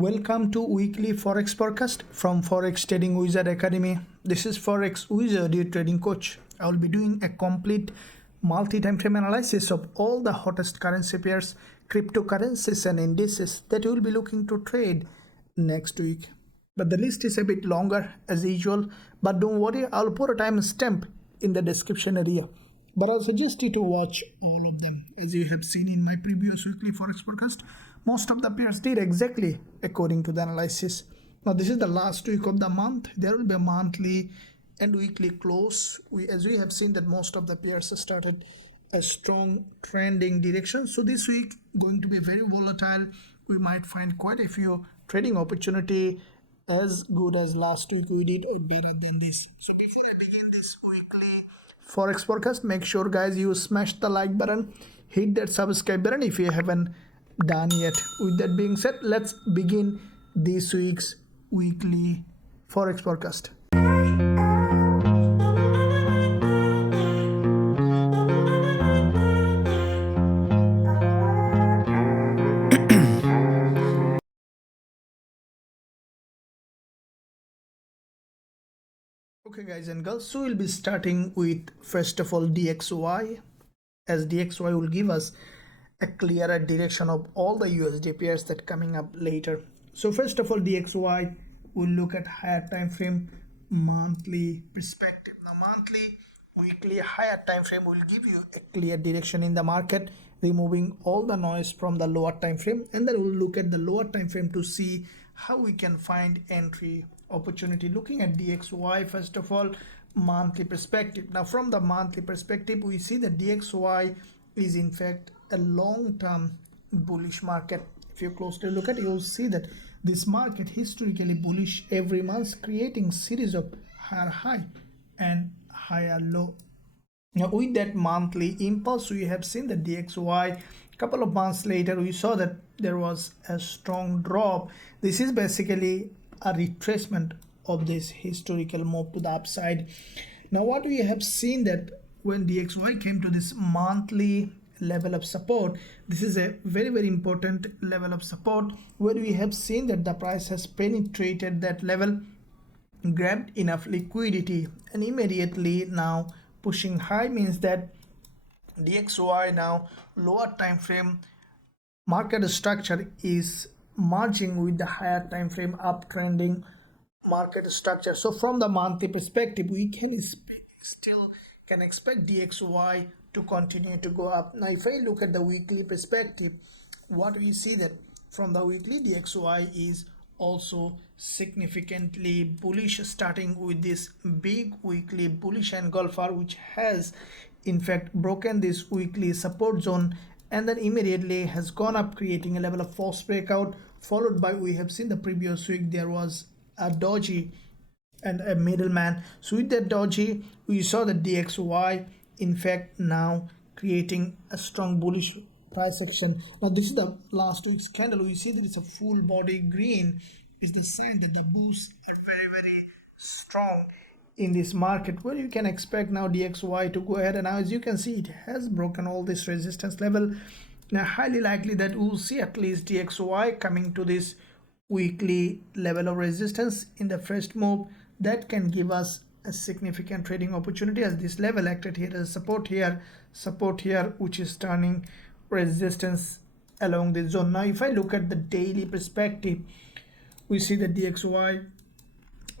Welcome to weekly Forex forecast from Forex Trading Wizard Academy. This is Forex Wizard, your trading coach. I will be doing a complete multi-time frame analysis of all the hottest currency pairs, cryptocurrencies and indices that you will be looking to trade next week. But the list is a bit longer as usual, but don't worry, I'll put a timestamp in the description area. But I'll suggest you to watch all of them. As you have seen in my previous weekly Forex forecast, most of the pairs did exactly according to the analysis. Now this is the last week of the month. There will be a monthly and weekly close. As we have seen that most of the pairs started a strong trending direction. So this week going to be very volatile. We might find quite a few trading opportunity as good as last week we did or better than this. So before I begin this weekly Forex forecast, make sure guys you smash the like button, hit that subscribe button if you haven't done yet. With that being said, let's begin this week's weekly Forex forecast. Okay guys and girls, so we'll be starting with first of all DXY, as DXY will give us a clearer direction of all the USD pairs that coming up later. So first of all DXY, we'll look at higher time frame monthly perspective. Now monthly, weekly, higher time frame will give you a clear direction in the market, removing all the noise from the lower time frame, and then we'll look at the lower time frame to see how we can find entry opportunity. Looking at DXY, first of all, monthly perspective. Now from the monthly perspective, we see that DXY is in fact a long-term bullish market. If you closely look at it, you'll see that this market historically bullish every month, creating series of higher high and higher low. Now with that monthly impulse, we have seen the DXY. Couple of months later, we saw that there was a strong drop. This is basically a retracement of this historical move to the upside. Now what we have seen that when DXY came to this monthly level of support, this is a very important level of support where we have seen that the price has penetrated that level, grabbed enough liquidity, and immediately now pushing high, means that DXY now lower time frame market structure is merging with the higher time frame uptrending market structure. So from the monthly perspective, we can still expect DXY to continue to go up. Now if I look at the weekly perspective, what we see that from the weekly, DXY is also significantly bullish, starting with this big weekly bullish engulfer, which has in fact broken this weekly support zone and then immediately has gone up, creating a level of false breakout, followed by, we have seen the previous week there was a doji and a middleman. So with that doji, we saw that DXY in fact now creating a strong bullish price action. Now this is the last week's candle. We see that it's a full body green. It's the sign that the bulls are very strong in this market, where you can expect now DXY to go ahead, and now as you can see it has broken all this resistance level. Now highly likely that we'll see at least DXY coming to this weekly level of resistance in the first move. That can give us a significant trading opportunity, as this level acted here as support here, which is turning resistance along this zone. Now if I look at the daily perspective, we see that DXY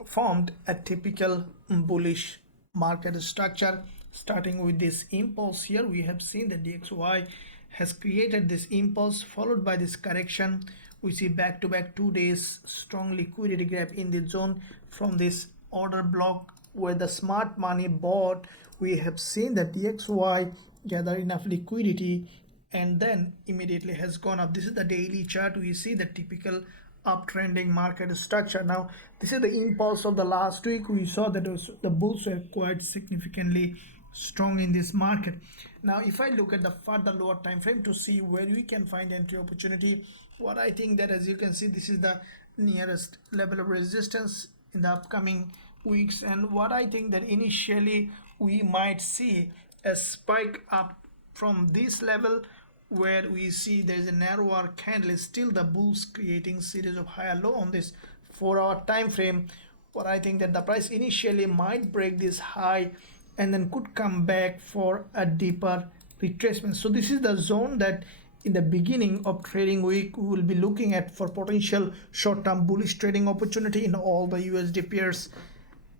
formed a typical bullish market structure, starting with this impulse here. We have seen that DXY has created this impulse, followed by this correction. We see back-to-back 2 days strong liquidity grab in the zone from this order block where the smart money bought. We have seen that DXY gather enough liquidity and then immediately has gone up. This is the daily chart. We see the typical uptrending market structure. Now this is the impulse of the last week. We saw that the bulls were quite significantly strong in this market. Now if I look at the further lower time frame to see where we can find entry opportunity, what I think that, as you can see, this is the nearest level of resistance in the upcoming weeks, and what I think that initially we might see a spike up from this level where we see there is a narrower candle, still the bulls creating series of higher low on this 4-hour time frame, but I think that the price initially might break this high and then could come back for a deeper retracement. So this is the zone that in the beginning of trading week we will be looking at for potential short-term bullish trading opportunity in all the USD pairs,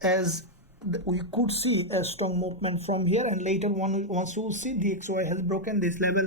as we could see a strong movement from here, and later once we will see DXY has broken this level,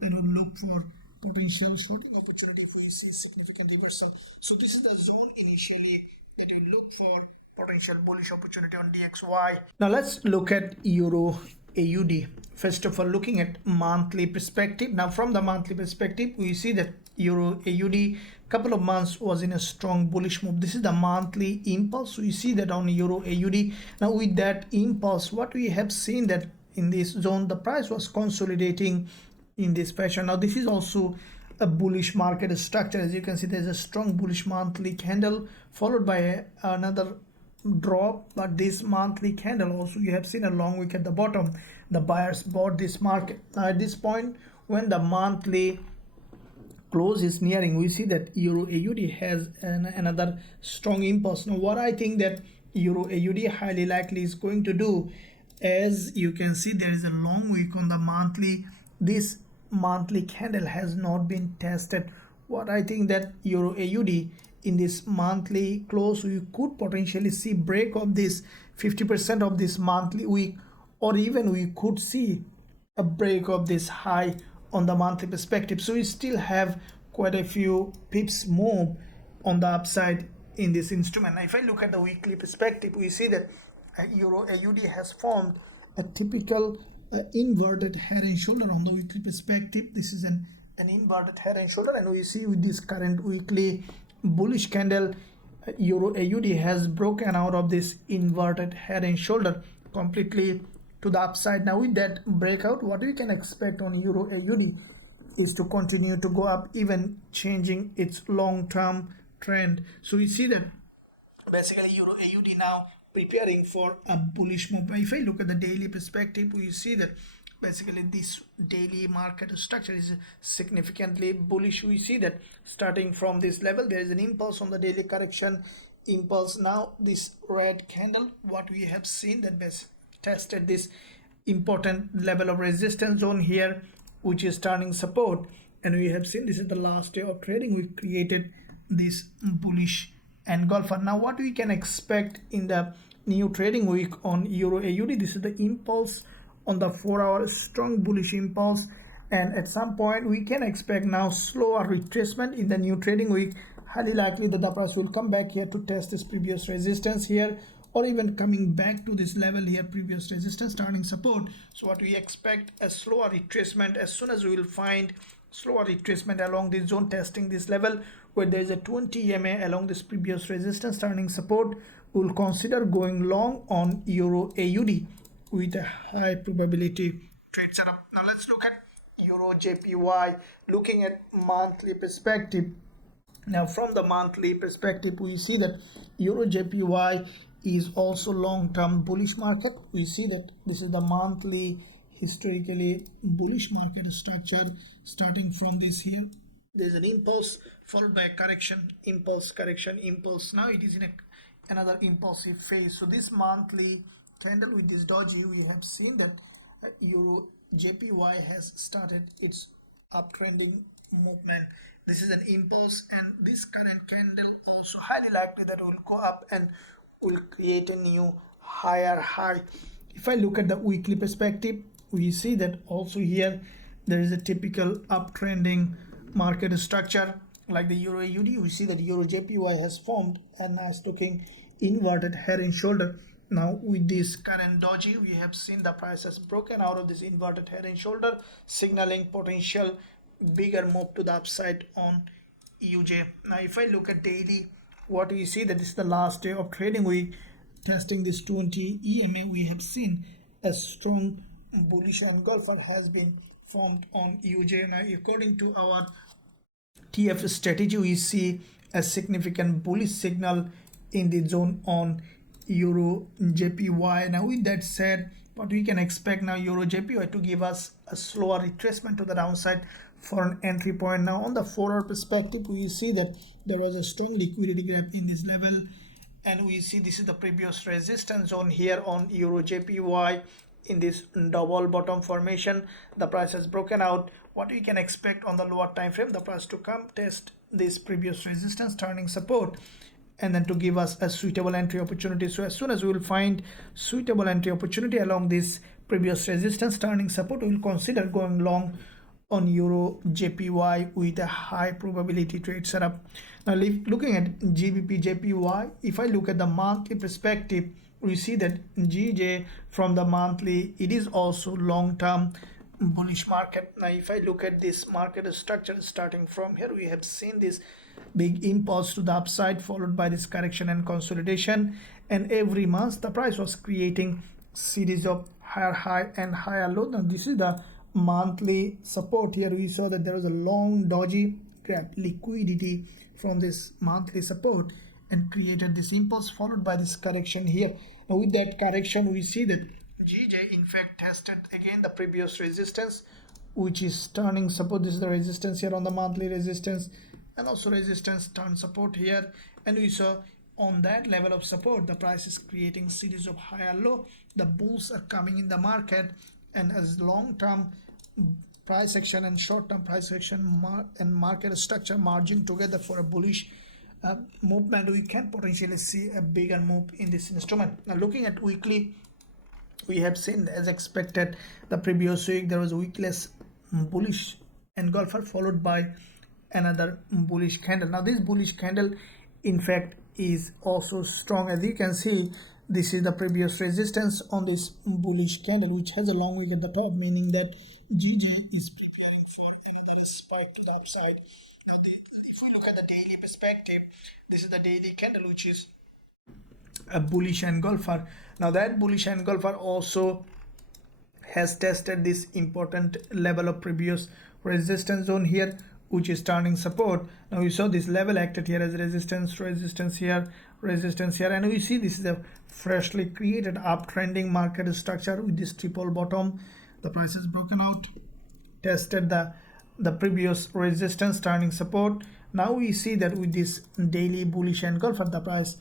then we'll look for potential short opportunity if we see significant reversal. So this is the zone initially that we look for potential bullish opportunity on DXY. Now let's look at Euro AUD. First of all, looking at monthly perspective. Now from the monthly perspective, we see that Euro AUD couple of months was in a strong bullish move. This is the monthly impulse. We see that on Euro AUD. Now with that impulse, what we have seen that in this zone the price was consolidating in this fashion. Now this is also a bullish market structure. As you can see, there's a strong bullish monthly candle followed by another drop, but this monthly candle also you have seen a long wick at the bottom. The buyers bought this market. Now at this point, when the monthly close is nearing, we see that Euro AUD has another strong impulse. Now what I think that Euro AUD highly likely is going to do, as you can see there is a long wick on the monthly. This monthly candle has not been tested. What I think that Euro AUD in this monthly close, we could potentially see break of this 50% of this monthly week, or even we could see a break of this high on the monthly perspective. So we still have quite a few pips move on the upside in this instrument. Now if I look at the weekly perspective, we see that Euro AUD has formed a typical inverted head and shoulder on the weekly perspective. This is an inverted head and shoulder, and we see with this current weekly bullish candle, Euro AUD has broken out of this inverted head and shoulder completely to the upside. Now with that breakout, what we can expect on Euro AUD is to continue to go up, even changing its long-term trend. So we see that basically Euro AUD now preparing for a bullish move. If I look at the daily perspective, we see that basically this daily market structure is significantly bullish. We see that starting from this level, there is an impulse on the daily correction impulse. Now this red candle, what we have seen that tested this important level of resistance zone here, which is turning support, and we have seen this is the last day of trading. We created this bullish engulfer. Now what we can expect in the new trading week on Euro AUD, this is the impulse on the 4-hour, strong bullish impulse, and at some point we can expect now slower retracement in the new trading week. Highly likely that the price will come back here to test this previous resistance here, or even coming back to this level here, previous resistance turning support. So what we expect a slower retracement. As soon as we will find slower retracement along this zone, testing this level where there is a 20 EMA along this previous resistance turning support, we will consider going long on Euro AUD with a high probability trade setup. Now let's look at EURJPY, looking at monthly perspective. Now from the monthly perspective, we see that EURJPY is also long-term bullish market. We see that this is the monthly historically bullish market structure. Starting from this here, there's an impulse followed by a correction, impulse, correction, impulse. Now it is in another impulsive phase. So this monthly candle with this doji, we have seen that EURJPY has started its uptrending movement. This is an impulse, and this current candle also highly likely that will go up and will create a new higher high. If I look at the weekly perspective, we see that also here there is a typical uptrending market structure like the Euro AUD. We see that EURJPY has formed a nice looking inverted head and shoulder. Now with this current doji, we have seen the price has broken out of this inverted head and shoulder, signaling potential bigger move to the upside on EUJ. Now if I look at daily, what we see that this is the last day of trading week, testing this 20 EMA, we have seen a strong bullish engulfer has been formed on EUJ. Now according to our TF strategy, we see a significant bullish signal in the zone on EUROJPY. Now with that said, what we can expect now, EURJPY to give us a slower retracement to the downside for an entry point. Now on the 4-hour perspective, we see that there was a strong liquidity gap in this level, and we see this is the previous resistance zone here on EURJPY. In this double bottom formation, the price has broken out. What we can expect on the lower time frame, the price to come test this previous resistance, turning support, and then to give us a suitable entry opportunity. So as soon as we will find suitable entry opportunity along this previous resistance turning support, we will consider going long on EURJPY with a high probability trade setup. Now looking at GBPJPY, if I look at the monthly perspective, we see that GJ from the monthly, it is also long-term bullish market. Now if I look at this market structure, starting from here, we have seen this big impulse to the upside followed by this correction and consolidation, and every month the price was creating series of higher high and higher low. Now this is the monthly support. Here we saw that there was a long doji grab liquidity from this monthly support and created this impulse followed by this correction here. Now with that correction, we see that GJ in fact tested again the previous resistance, which is turning support. This is the resistance here on the monthly resistance, and also resistance turn support here, and we saw on that level of support the price is creating series of higher low. The bulls are coming in the market, and as long-term price action and short-term price action and market structure margin together for a bullish movement, we can potentially see a bigger move in this instrument. Now looking at weekly, we have seen, as expected, the previous week there was a weekless bullish engulfer followed by another bullish candle. Now this bullish candle in fact is also strong. As you can see, this is the previous resistance on this bullish candle, which has a long wick at the top, meaning that GJ is preparing for another spike to the upside. Now if we look at the daily perspective, this is the daily candle, which is a bullish engulfer. Now that bullish engulfer also has tested this important level of previous resistance zone here, which is turning support. Now we saw this level acted here as resistance, resistance here, and we see this is a freshly created uptrending market structure with this triple bottom. The price has broken out, tested the previous resistance, turning support. Now we see that with this daily bullish engulfer, the price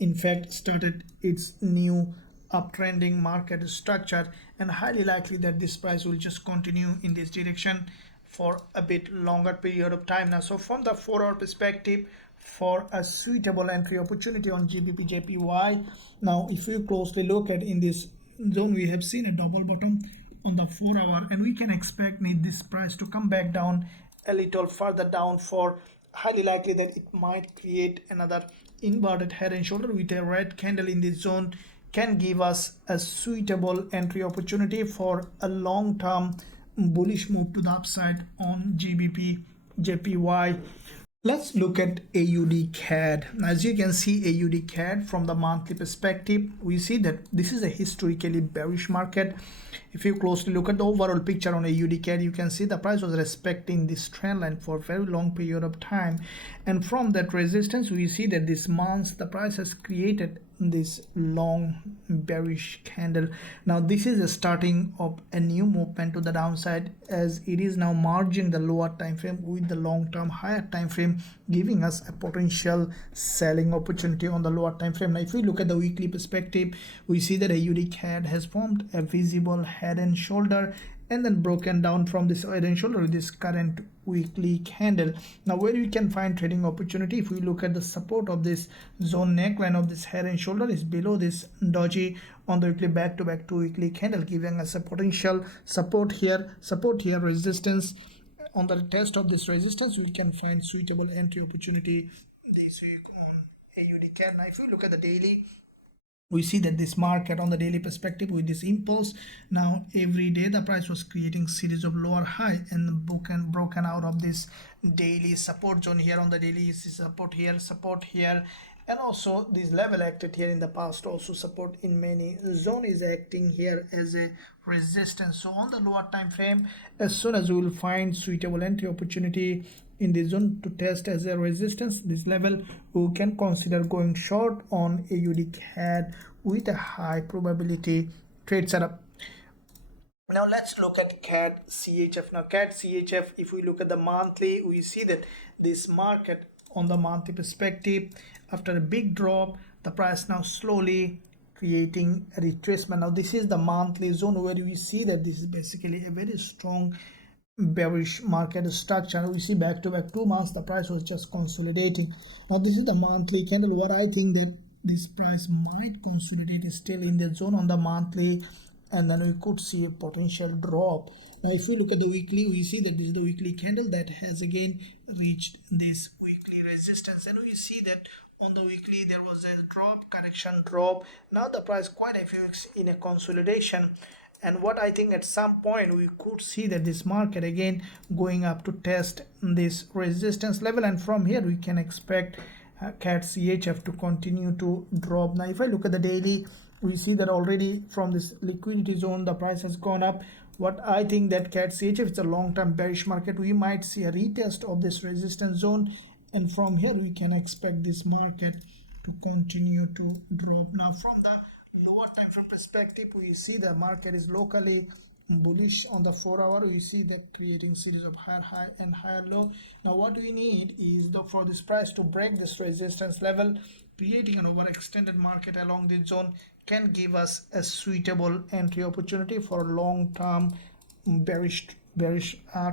in fact started its new uptrending market structure, and highly likely that this price will just continue in this direction for a bit longer period of time. Now so from the 4-hour perspective, for a suitable entry opportunity on GBPJPY, now if you closely look at in this zone, we have seen a double bottom on the 4-hour, and we can expect this price to come back down a little further down, for highly likely that it might create another inverted head and shoulder with a red candle in this zone, can give us a suitable entry opportunity for a long-term bullish move to the upside on GBPJPY. Let's look at AUDCAD. As you can see, AUDCAD from the monthly perspective, we see that this is a historically bearish market. If you closely look at the overall picture on AUDCAD, you can see the price was respecting this trend line for a very long period of time, and from that resistance we see that this month the price has created this long bearish candle. Now this is a starting of a new movement to the downside, as it is now merging the lower time frame with the long-term higher time frame, giving us a potential selling opportunity on the lower time frame. Now if we look at the weekly perspective, we see that AUDCAD has formed a visible head and shoulder and then broken down from this head and shoulder with this current weekly candle. Now where we can find trading opportunity, if we look at the support of this zone neckline of this head and shoulder, is below this doji on the weekly back-to-back 2 weekly candle, giving us a potential support here, resistance. On the test of this resistance, we can find suitable entry opportunity this week on AUDCAD. Now if we look at the daily, we see that this market on the daily perspective with this impulse, now every day the price was creating series of lower high and broken out of this daily support zone. Here on the daily, you see support here, and also this level acted here in the past, also support in many zone is acting here as a resistance. So on the lower time frame, as soon as we will find suitable entry opportunity in this zone to test as a resistance, this level, we can consider going short on AUDCAD with a high probability trade setup. Now let's look at CAD CHF. Now CAD CHF, if we look at the monthly, we see that this market on the monthly perspective, after a big drop, the price now slowly creating a retracement. Now this is the monthly zone where we see that this is basically a very strong bearish market structure. We see back to back 2 months the price was just consolidating. Now this is the monthly candle. What I think that this price might consolidate still in the zone on the monthly, and then we could see a potential drop. Now if we look at the weekly, we see that this is the weekly candle that has again reached this weekly resistance, and we see that on the weekly there was a drop, correction drop. Now the price quite a few weeks in a consolidation, and what I think at some point we could see that this market again going up to test this resistance level, and from here we can expect CAD CHF to continue to drop. Now if I look at the daily, we see that already from this liquidity zone the price has gone up. What I think that CAD CHF is a long-term bearish market. We might see a retest of this resistance zone, and from here we can expect this market to continue to drop. Now from the lower time frame perspective, we see the market is locally bullish on the 4 hour. We see that creating series of higher high and higher low. Now what we need is for this price to break this resistance level, creating an overextended market along this zone can give us a suitable entry opportunity for long term bearish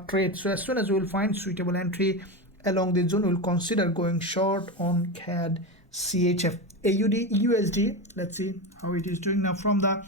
trade. So as soon as we will find suitable entry along this zone, we will consider going short on CAD CHF. AUD USD, let's see how it is doing. Now from the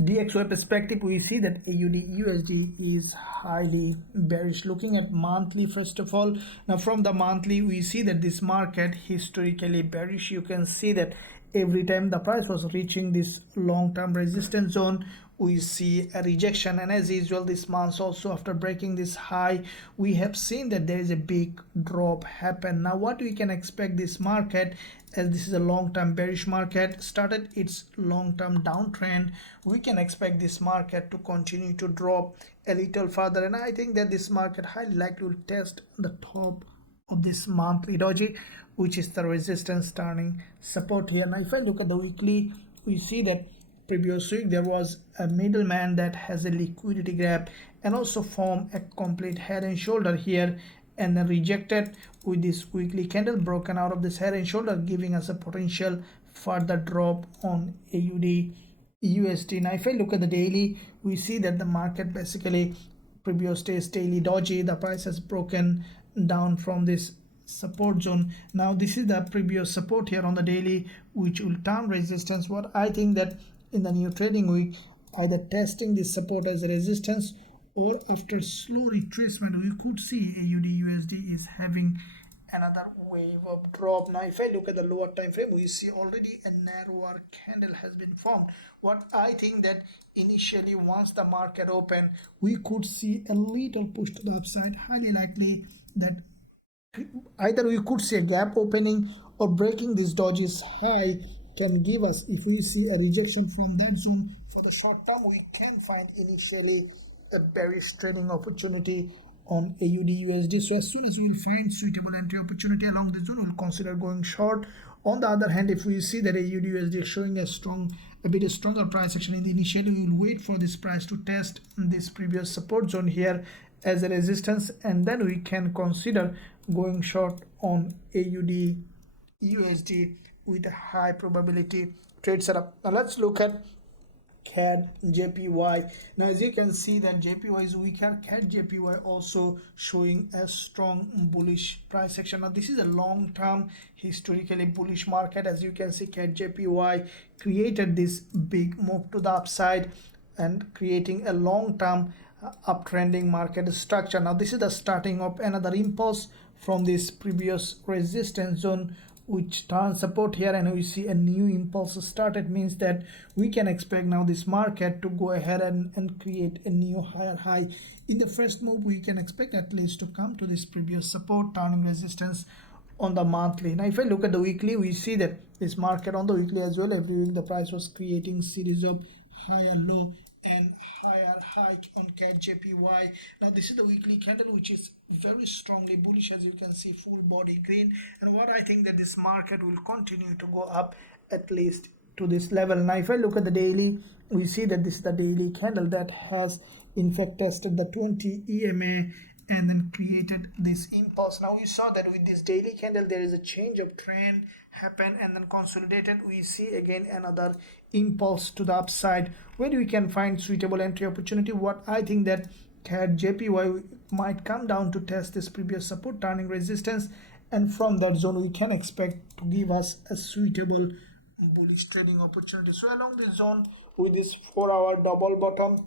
DXY perspective, we see that AUD USD is highly bearish. Looking at monthly first of all, now from the monthly we see that this market historically bearish. You can see that every time the price was reaching this long-term resistance zone, we see a rejection, and as usual this month also after breaking this high we have seen that there is a big drop happen. Now what we can expect this market, as this is a long-term bearish market, started its long-term downtrend, we can expect this market to continue to drop a little further, and I think that this market highly likely will test the top of this monthly doji, which is the resistance turning support here. Now if I look at the weekly, we see that previous week there was a middleman that has a liquidity gap and also form a complete head and shoulder here, and then rejected with this weekly candle broken out of this head and shoulder, giving us a potential further drop on AUD USD. Now if I look at the daily, we see that the market basically previous day's daily doji, the price has broken down from this support zone. Now this is the previous support here on the daily, which will turn resistance. What I think that in the new trading week, either testing this support as a resistance or after slow retracement, we could see AUD USD is having another wave of drop. Now if I look at the lower time frame, we see already a narrower candle has been formed. What I think that initially once the market open, we could see a little push to the upside, highly likely that either we could see a gap opening or breaking this doji's high can give us, if we see a rejection from that zone for the short term, we can find initially a bearish trading opportunity on AUD USD. So as soon as we find suitable entry opportunity along the zone, we'll consider going short. On the other hand, if we see that AUD USD is showing a bit stronger price action in the initially, we will wait for this price to test this previous support zone here as a resistance, and then we can consider going short on AUD USD with a high probability trade setup. Now let's look at CADJPY. Now as you can see that JPY is weaker, CADJPY also showing a strong bullish price action. Now this is a long-term historically bullish market. As you can see, CADJPY created this big move to the upside and creating a long-term uptrending market structure. Now this is the starting of another impulse from this previous resistance zone, which turns support here, and we see a new impulse started. Means that we can expect now this market to go ahead and create a new higher high. In the first move, we can expect at least to come to this previous support, turning resistance on the monthly. Now if I look at the weekly, we see that this market on the weekly as well, every week the price was creating series of higher low and higher high on CADJPY. Now this is the weekly candle, which is very strongly bullish, as you can see, full body green. And what I think that this market will continue to go up at least to this level. Now if I look at the daily, we see that this is the daily candle that has in fact tested the 20 EMA and then created this impulse. Now we saw that with this daily candle there is a change of trend happen and then consolidated. We see again another impulse to the upside where we can find suitable entry opportunity. What I think that CADJPY might come down to test this previous support turning resistance, and from that zone we can expect to give us a suitable bullish trading opportunity. So along this zone with this 4-hour double bottom,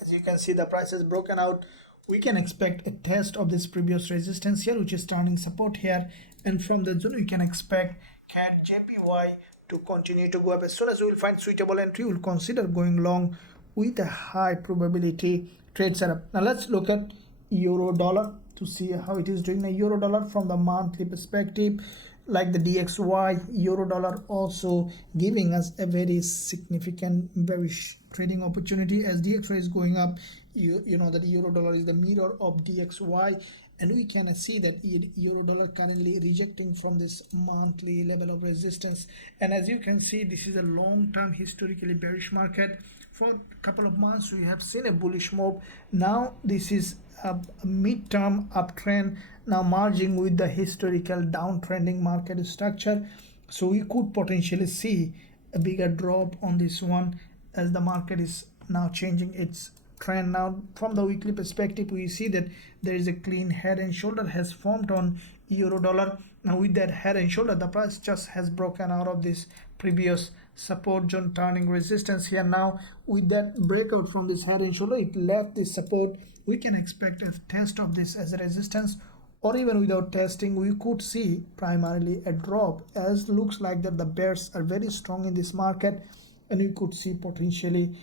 as you can see the price has broken out, we can expect a test of this previous resistance here, which is turning support here, and from that zone we can expect CADJPY to continue to go up. As soon as we will find suitable entry, we will consider going long with a high probability trade setup. Now let's look at euro dollar to see how it is doing. Now euro dollar from the monthly perspective, like the DXY, euro dollar also giving us a very significant bearish trading opportunity. As DXY is going up, you know that euro dollar is the mirror of DXY, and we can see that euro dollar currently rejecting from this monthly level of resistance. And as you can see, this is a long-term historically bearish market. For a couple of months we have seen a bullish move. Now this is a mid-term uptrend now merging with the historical downtrending market structure, so we could potentially see a bigger drop on this one as the market is now changing its trend. Now from the weekly perspective we see that there is a clean head and shoulder has formed on euro dollar. Now with that head and shoulder, the price just has broken out of this previous support zone turning resistance here. Now with that breakout from this head and shoulder, it left this support. We can expect a test of this as a resistance, or even without testing we could see primarily a drop, as looks like that the bears are very strong in this market and we could see potentially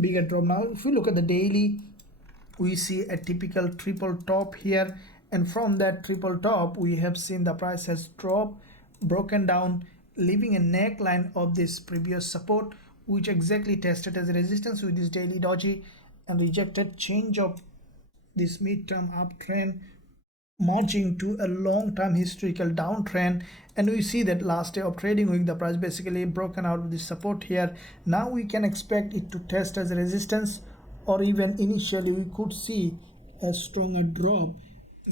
bigger drop. Now if we look at the daily, we see a typical triple top here, and from that triple top we have seen the price has dropped, broken down, leaving a neckline of this previous support, which exactly tested as a resistance with this daily doji and rejected change of this mid-term uptrend merging to a long-term historical downtrend. And we see that last day of trading week the price basically broken out of this support here. Now we can expect it to test as a resistance, or even initially we could see a stronger drop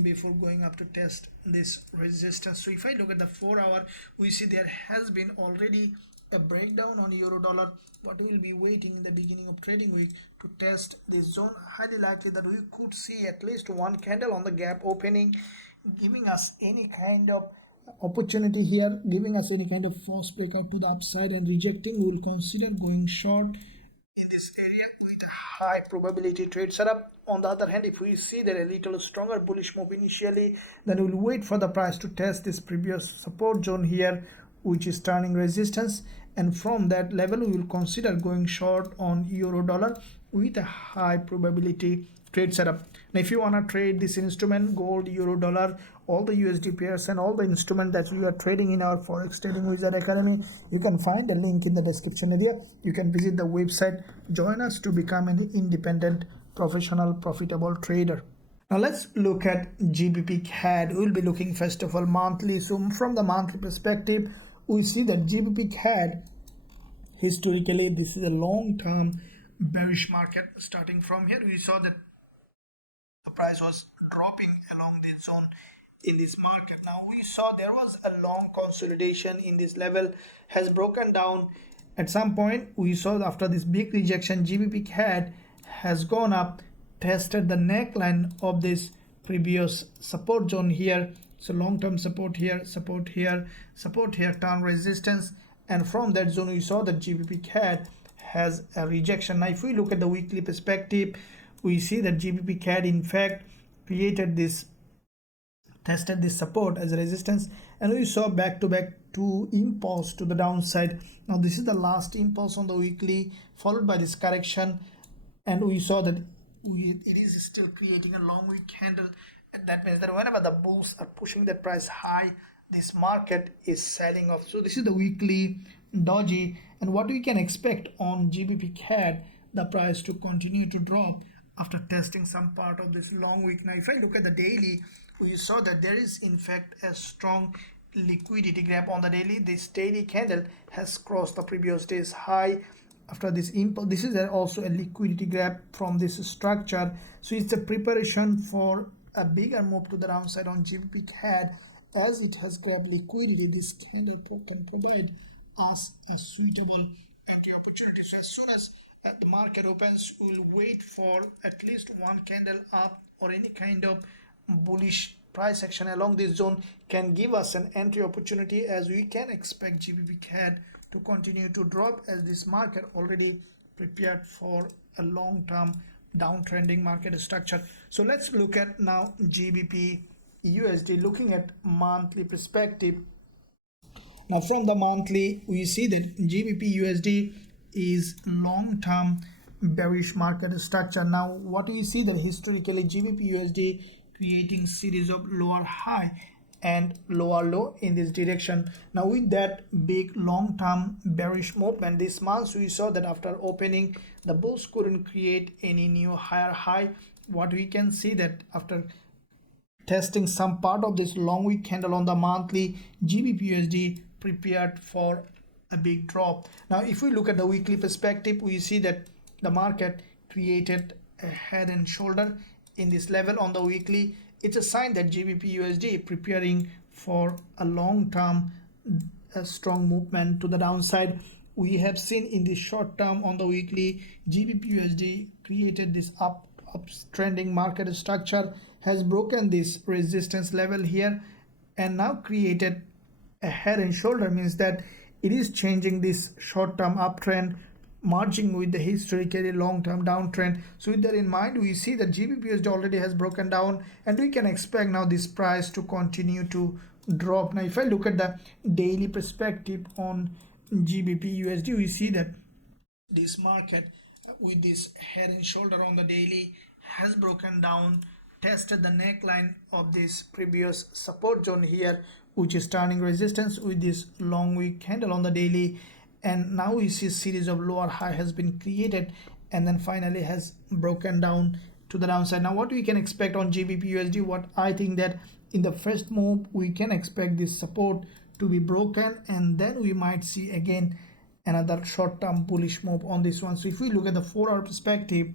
before going up to test this resistance. So if I look at the 4-hour, we see there has been already a breakdown on euro dollar, but we will be waiting in the beginning of trading week to test this zone. Highly likely that we could see at least one candle on the gap opening, giving us any kind of opportunity here, giving us any kind of false breakout to the upside, and rejecting we will consider going short in this area with a high probability trade setup. On the other hand, if we see that a little stronger bullish move initially, then we will wait for the price to test this previous support zone here, which is turning resistance, and from that level we will consider going short on euro dollar with a high probability trade setup. Now if you want to trade this instrument, gold, euro dollar, all the USD pairs and all the instruments that we are trading in our Forex Trading Wizard Academy, you can find the link in the description area. You can visit the website, join us to become an independent, professional, profitable trader. Now let's look at GBPCAD. We'll be looking first of all monthly. So from the monthly perspective, we see that GBPCAD historically this is a long-term bearish market. Starting from here, we saw that the price was dropping along this zone in this market. Now we saw there was a long consolidation in this level, has broken down. At some point we saw after this big rejection, GBPCAD has gone up, tested the neckline of this previous support zone here. So long-term support here, support here, support here, turn resistance, and from that zone we saw that GBPCAD has a rejection. Now if we look at the weekly perspective, we see that GBPCAD in fact created this, tested this support as a resistance, and we saw back-to-back two impulse to the downside. Now this is the last impulse on the weekly, followed by this correction, and we saw that it is still creating a long wick candle, and that means that whenever the bulls are pushing the price high, this market is selling off. So this is the weekly doji, and what we can expect on GBPCAD, the price to continue to drop after testing some part of this long wick. Now if I look at the daily, we saw that there is in fact a strong liquidity gap on the daily. This daily candle has crossed the previous day's high. After this impulse, this is also a liquidity gap from this structure, so it's a preparation for a bigger move to the downside on GBPCAD. As it has grabbed liquidity, this candle can provide us a suitable entry opportunity. So as soon as the market opens, we'll wait for at least one candle up or any kind of bullish price action along this zone can give us an entry opportunity, as we can expect GBPCAD to continue to drop, as this market already prepared for a long-term downtrending market structure. So let's look at now GBPUSD, looking at monthly perspective. Now from the monthly, we see that GBPUSD is long-term bearish market structure. Now what we see that historically GBPUSD creating series of lower high and lower low in this direction. Now with that big long-term bearish movement this month, we saw that after opening, the bulls couldn't create any new higher high. What we can see that after testing some part of this long wick candle on the monthly, GBPUSD prepared for a big drop. Now if we look at the weekly perspective, we see that the market created a head and shoulder in this level on the weekly. It's a sign that GBPUSD preparing for a long-term strong movement to the downside. We have seen in the short term on the weekly, GBPUSD created this uptrending market structure, has broken this resistance level here, and now created a head and shoulder, means that it is changing this short-term uptrend, merging with the historically long-term downtrend. So with that in mind, we see that GBPUSD already has broken down, and we can expect now this price to continue to drop. Now if I look at the daily perspective on GBPUSD, we see that this market with this head and shoulder on the daily has broken down, tested the neckline of this previous support zone here, which is turning resistance with this long wick candle on the daily, and now we see a series of lower high has been created and then finally has broken down to the downside. Now what we can expect on GBPUSD, what I think that in the first move we can expect this support to be broken, and then we might see again another short-term bullish move on this one. So if we look at the 4-hour perspective,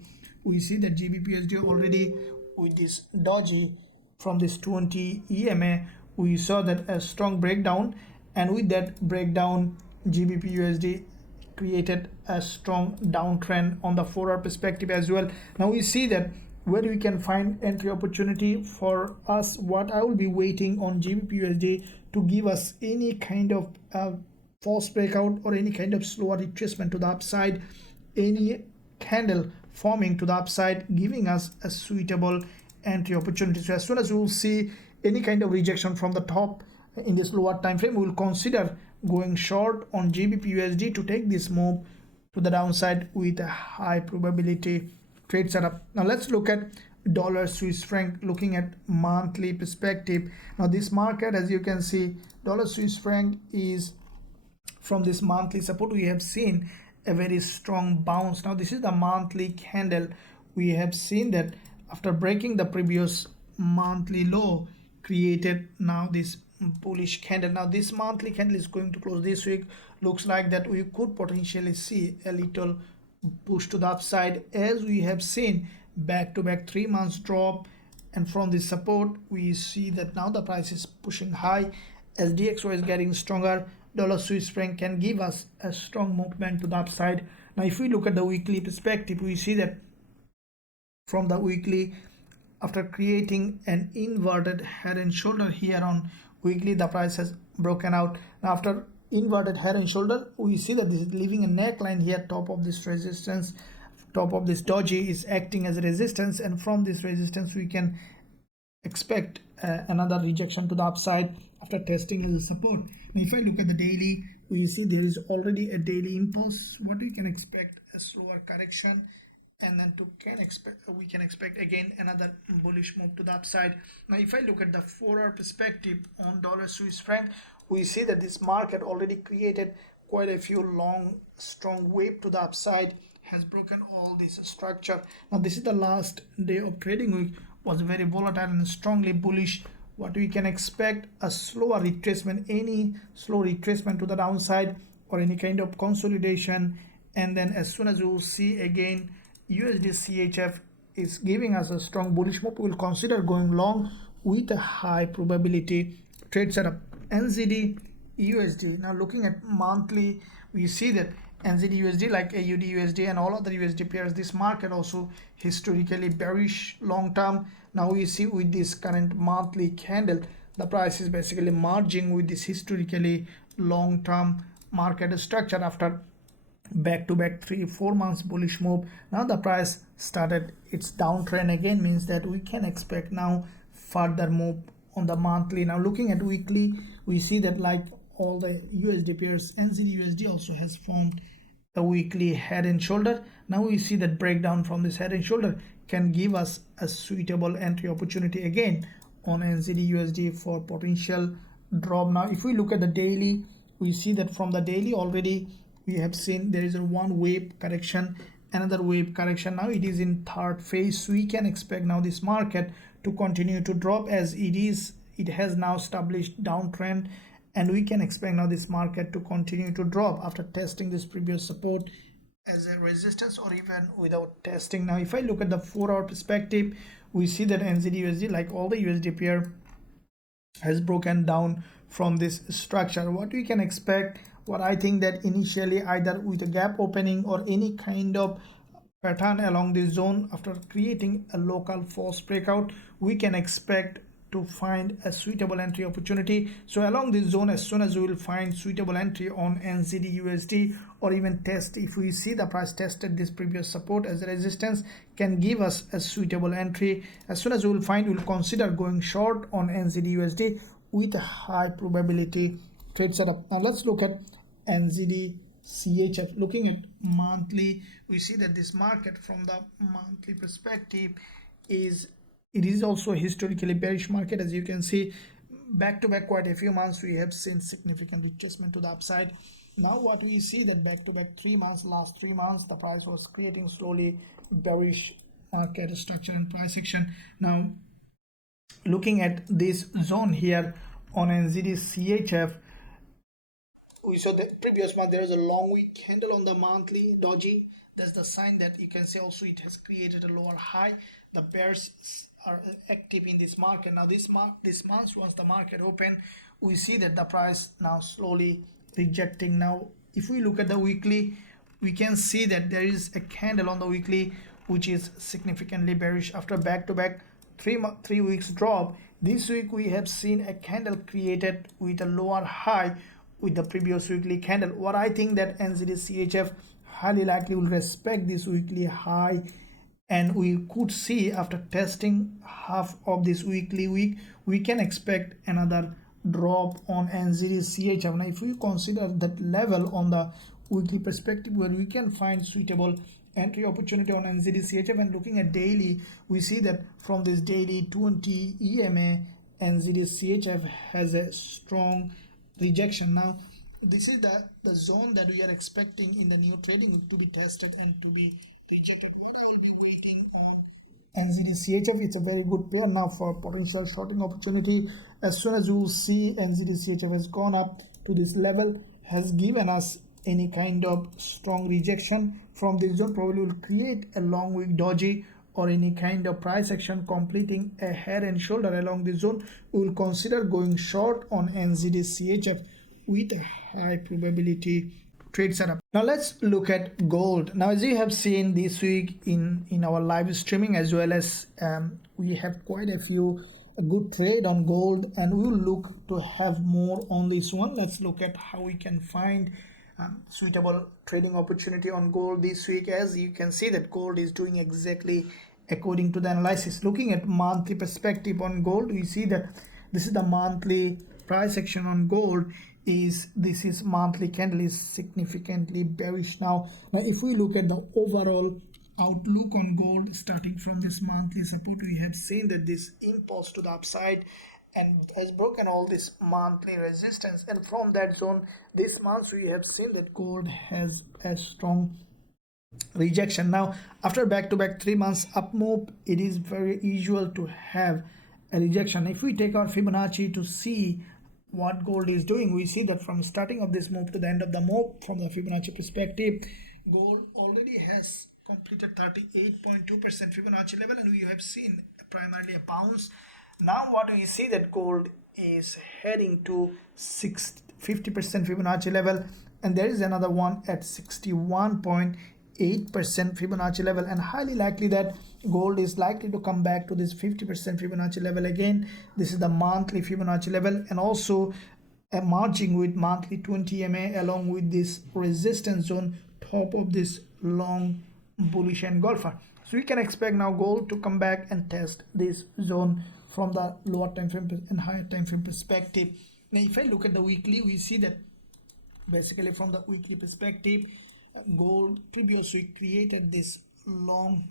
we see that GBPUSD already with this doji from this 20 EMA, we saw that a strong breakdown, and with that breakdown GBPUSD created a strong downtrend on the 4-hour perspective as well. Now we see that where we can find entry opportunity for us, what I will be waiting on GBPUSD to give us any kind of false breakout or any kind of slower retracement to the upside, any candle forming to the upside, giving us a suitable entry opportunity. So as soon as we will see any kind of rejection from the top in this lower time frame, we will consider going short on GBPUSD to take this move to the downside with a high probability trade setup. Now let's look at dollar Swiss franc, looking at monthly perspective. Now this market, as you can see, dollar Swiss franc is from this monthly support, we have seen a very strong bounce. Now this is the monthly candle. We have seen that after breaking the previous monthly low, created now this bullish candle. Now this monthly candle is going to close this week. Looks like that we could potentially see a little push to the upside, as we have seen back-to-back 3 months drop, and from this support we see that now the price is pushing high. As DXY is getting stronger, dollar Swiss franc can give us a strong movement to the upside. Now if we look at the weekly perspective, we see that from the weekly, after creating an inverted head and shoulder here on weekly, the price has broken out. Now after inverted head and shoulder, we see that this is leaving a neckline here, top of this resistance, top of this doji is acting as a resistance, and from this resistance we can expect another rejection to the upside after testing as a support. Now if I look at the daily, we see there is already a daily impulse. What we can expect, a slower correction, and then we can expect again another bullish move to the upside. Now if I look at the 4-hour perspective on dollar Swiss franc, we see that this market already created quite a few long strong wave to the upside, has broken all this structure. Now this is the last day of trading week, was very volatile and strongly bullish what we can expect, a slower retracement, any slow retracement to the downside or any kind of consolidation. And then as soon as you will see again USDCHF is giving us a strong bullish move, we will consider going long with a high probability trade setup. NZDUSD, now looking at monthly, we see that NZDUSD, like AUDUSD and all other USD pairs, this market also historically bearish long term. Now we see with this current monthly candle, the price is basically merging with this historically long term market structure after back-to-back 3-4 months bullish move. Now the price started its downtrend again, means that we can expect now further move on the monthly. Now looking at weekly, we see that like all the USD pairs, NZDUSD also has formed a weekly head and shoulder. Now we see that breakdown from this head and shoulder can give us a suitable entry opportunity again on NZDUSD for potential drop. Now if we look at the daily, we see that from the daily already we have seen there is a one wave correction, another wave correction. Now it is in third phase, so we can expect now this market to continue to drop as it has now established downtrend, and we can expect now this market to continue to drop after testing this previous support as a resistance or even without testing. Now if I look at the 4-hour perspective, we see that NZDUSD, like all the USD pair, has broken down from this structure. What we can expect, what I think that initially either with a gap opening or any kind of pattern along this zone after creating a local false breakout, we can expect to find a suitable entry opportunity. So along this zone, as soon as we will find suitable entry on NZDUSD or even test, if we see the price tested this previous support as a resistance, can give us a suitable entry. As soon as we will find, we will consider going short on NZDUSD with a high probability trade setup. Now let's look at NZDCHF. Looking at monthly, we see that this market from the monthly perspective is also a historically bearish market. As you can see, back to back quite a few months we have seen significant retracement to the upside. Now what we see that back to back last 3 months the price was creating slowly bearish market structure and price action. Now looking at this zone here on NZDCHF, we saw the previous month there is a long week candle on the monthly doji. That's the sign that you can see also it has created a lower high. The bears are active in this market. Now this month once the market open, we see that the price now slowly rejecting. Now if we look at the weekly, we can see that there is a candle on the weekly which is significantly bearish after back-to-back 3 weeks drop. This week we have seen a candle created with a lower high with the previous weekly candle. What I think that NZDCHF highly likely will respect this weekly high, and we could see after testing half of this weekly week, we can expect another drop on NZDCHF. Now if we consider that level on the weekly perspective where we can find suitable entry opportunity on NZDCHF, and looking at daily, we see that from this daily 20 EMA, NZDCHF has a strong rejection. Now this is the zone that we are expecting in the new trading to be tested and to be rejected. What I will be waiting on NZDCHF, it's a very good pair now for potential shorting opportunity. As soon as you will see NZDCHF has gone up to this level, has given us any kind of strong rejection from this zone, probably will create a long wick doji or any kind of price action completing a head and shoulder along this zone. We will consider going short on NZDCHF with a high probability trade setup. Now let's look at gold. Now as you have seen this week in our live streaming, as well as we have quite a few good trade on gold, and we will look to have more on this one. Let's look at how we can find suitable trading opportunity on gold this week. As you can see that gold is doing exactly according to the analysis. Looking at monthly perspective on gold, we see that this is the monthly price action on gold. This is monthly candle is significantly bearish. Now if we look at the overall outlook on gold, starting from this monthly support, we have seen that this impulse to the upside and has broken all this monthly resistance, and from that zone this month we have seen that gold has a strong rejection. Now after back-to-back 3 months up move, it is very usual to have a rejection. If we take our Fibonacci to see what gold is doing, we see that from starting of this move to the end of the move, from the Fibonacci perspective, gold already has completed 38.2% Fibonacci level, and we have seen primarily a bounce. Now what we see that gold is heading to 50% Fibonacci level, and there is another one at 61.8% Fibonacci level, and highly likely that gold is likely to come back to this 50% Fibonacci level again. This is the monthly Fibonacci level, and also merging with monthly 20 MA along with this resistance zone top of this long bullish engulfer. So we can expect now gold to come back and test this zone from the lower time frame and higher time frame perspective. Now if I look at the weekly, we see that basically from the weekly perspective, gold previous week created this long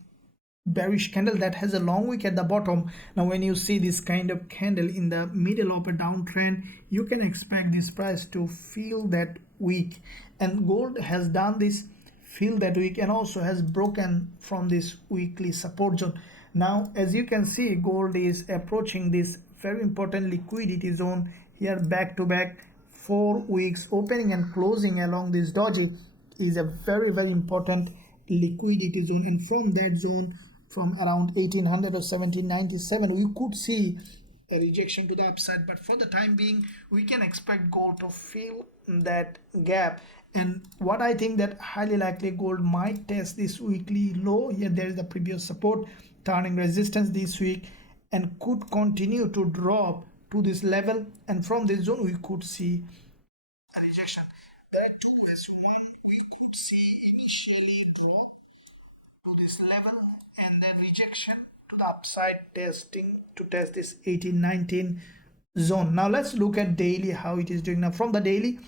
bearish candle that has a long wick at the bottom. Now when you see this kind of candle in the middle of a downtrend, you can expect this price to feel that wick, and gold has done this, feel that wick, and also has broken from this weekly support zone. Now as you can see, gold is approaching this very important liquidity zone here. Back to back 4 weeks opening and closing along this doji is a very important liquidity zone, and from that zone, from around 1800 or 1797, we could see a rejection to the upside. But for the time being, we can expect gold to fill that gap, and what I think that highly likely gold might test this weekly low here. There is the previous support turning resistance this week, and could continue to drop to this level, and from this zone we could see a rejection. There are two as one, we could see initially drop to this level and then rejection to the upside, testing to test this 18-19 zone. Now let's look at daily, how it is doing. Now from the daily,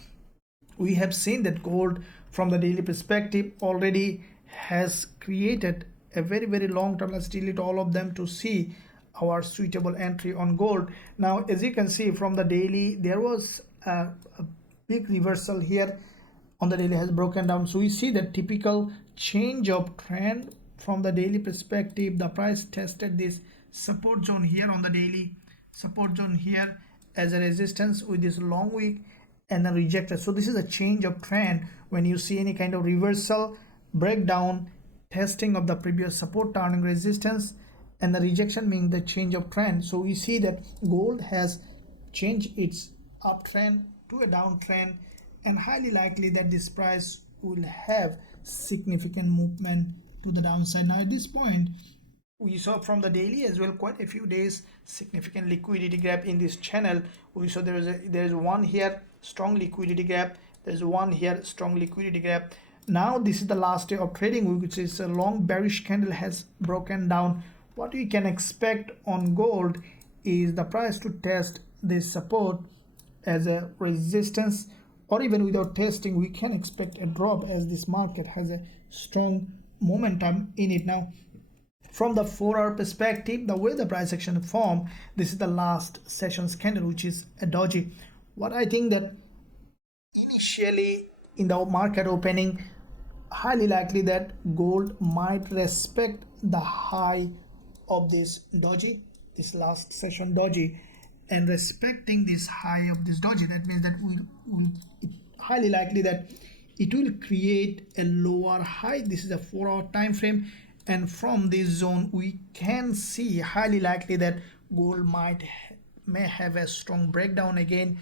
we have seen that gold from the daily perspective already has created a very long term. Let's delete all of them to see our suitable entry on gold. Now as you can see from the daily, there was a big reversal here on the daily, has broken down. So we see the typical change of trend from the daily perspective. The price tested this support zone here on the daily, support zone here as a resistance with this long wick, and then rejected. So this is a change of trend. When you see any kind of reversal, breakdown, testing of the previous support, turning resistance, and the rejection being the change of trend. So we see that gold has changed its uptrend to a downtrend, and highly likely that this price will have significant movement to the downside. Now at this point, we saw from the daily as well quite a few days significant liquidity gap in this channel. We saw there is one here strong liquidity gap, there's one here strong liquidity gap. Now this is the last day of trading, which is a long bearish candle has broken down. What we can expect on gold is the price to test this support as a resistance, or even without testing we can expect a drop, as this market has a strong momentum in it. Now from the 4-hour perspective, the way the price action formed, this is the last session's candle, which is a doji. What I think that initially in the market opening, highly likely that gold might respect the high of this doji, this last session doji, and respecting this high of this doji, that means that highly likely that it will create a lower high. This is a 4-hour time frame, and from this zone we can see highly likely that gold may have a strong breakdown again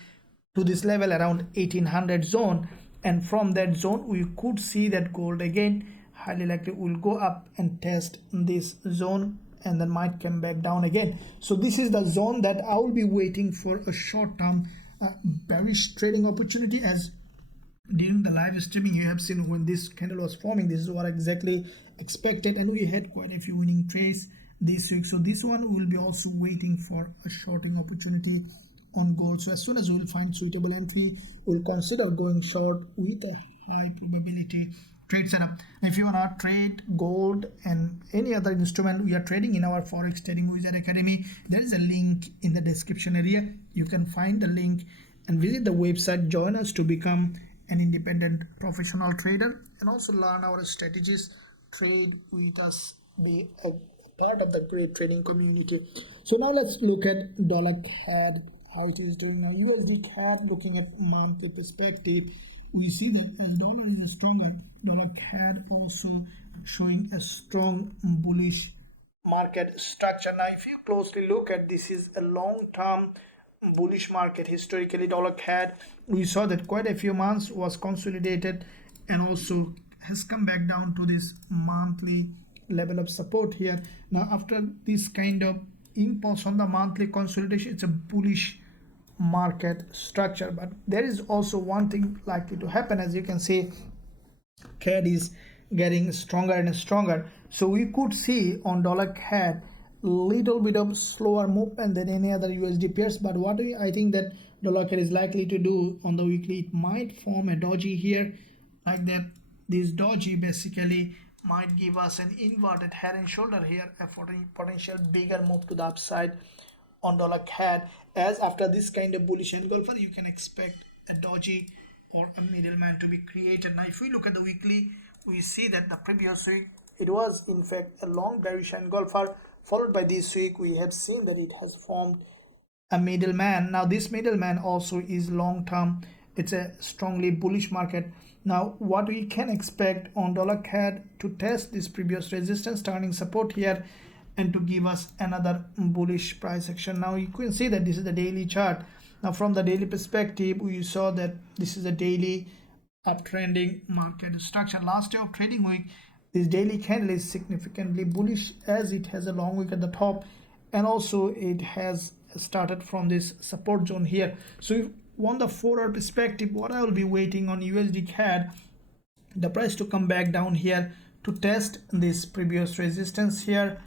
to this level around 1800 zone, and from that zone we could see that gold again highly likely will go up and test this zone and then might come back down again. So this is the zone that I will be waiting for a short-term bearish trading opportunity. As during the live streaming you have seen, when this candle was forming, this is what exactly expected, and we had quite a few winning trades this week. So this one we will be also waiting for a shorting opportunity on gold. So as soon as we will find suitable entry, we'll consider going short with a high probability trade setup. If you want to trade gold and any other instrument we are trading in our Forex Trading Wizard Academy, there is a link in the description area. You can find the link and visit the website, join us to become an independent professional trader, and also learn our strategies, trade with us, be a part of the great trading community. So now let's look at dollar CAD, how it is doing now. USD CAD, looking at monthly perspective, we see that as dollar is stronger, dollar CAD also showing a strong bullish market structure. Now if you closely look at, this is a long-term bullish market. Historically, dollar CAD, we saw that quite a few months was consolidated and also has come back down to this monthly level of support here. Now after this kind of impulse on the monthly consolidation, it's a bullish market structure. But there is also one thing likely to happen. As you can see, CAD is getting stronger and stronger, so we could see on dollar CAD little bit of slower movement than any other USD pairs. But what I think that dollar CAD is likely to do on the weekly, it might form a doji here like that. This doji basically might give us an inverted head and shoulder here, a potential bigger move to the upside on dollar CAD. As after this kind of bullish engulfer, you can expect a doji or a middleman to be created. Now if we look at the weekly, we see that the previous week it was in fact a long bearish engulfer, followed by this week we have seen that it has formed a middleman. Now this middleman also is long term, it's a strongly bullish market. Now what we can expect on dollar CAD to test this previous resistance, turning support here, and to give us another bullish price action. Now you can see that this is the daily chart. Now from the daily perspective, we saw that this is a daily uptrending market structure. Last day of trading week, this daily candle is significantly bullish, as it has a long wick at the top, and also it has started from this support zone here. So if on the 4-hour perspective, what I will be waiting on USD CAD, the price to come back down here to test this previous resistance here,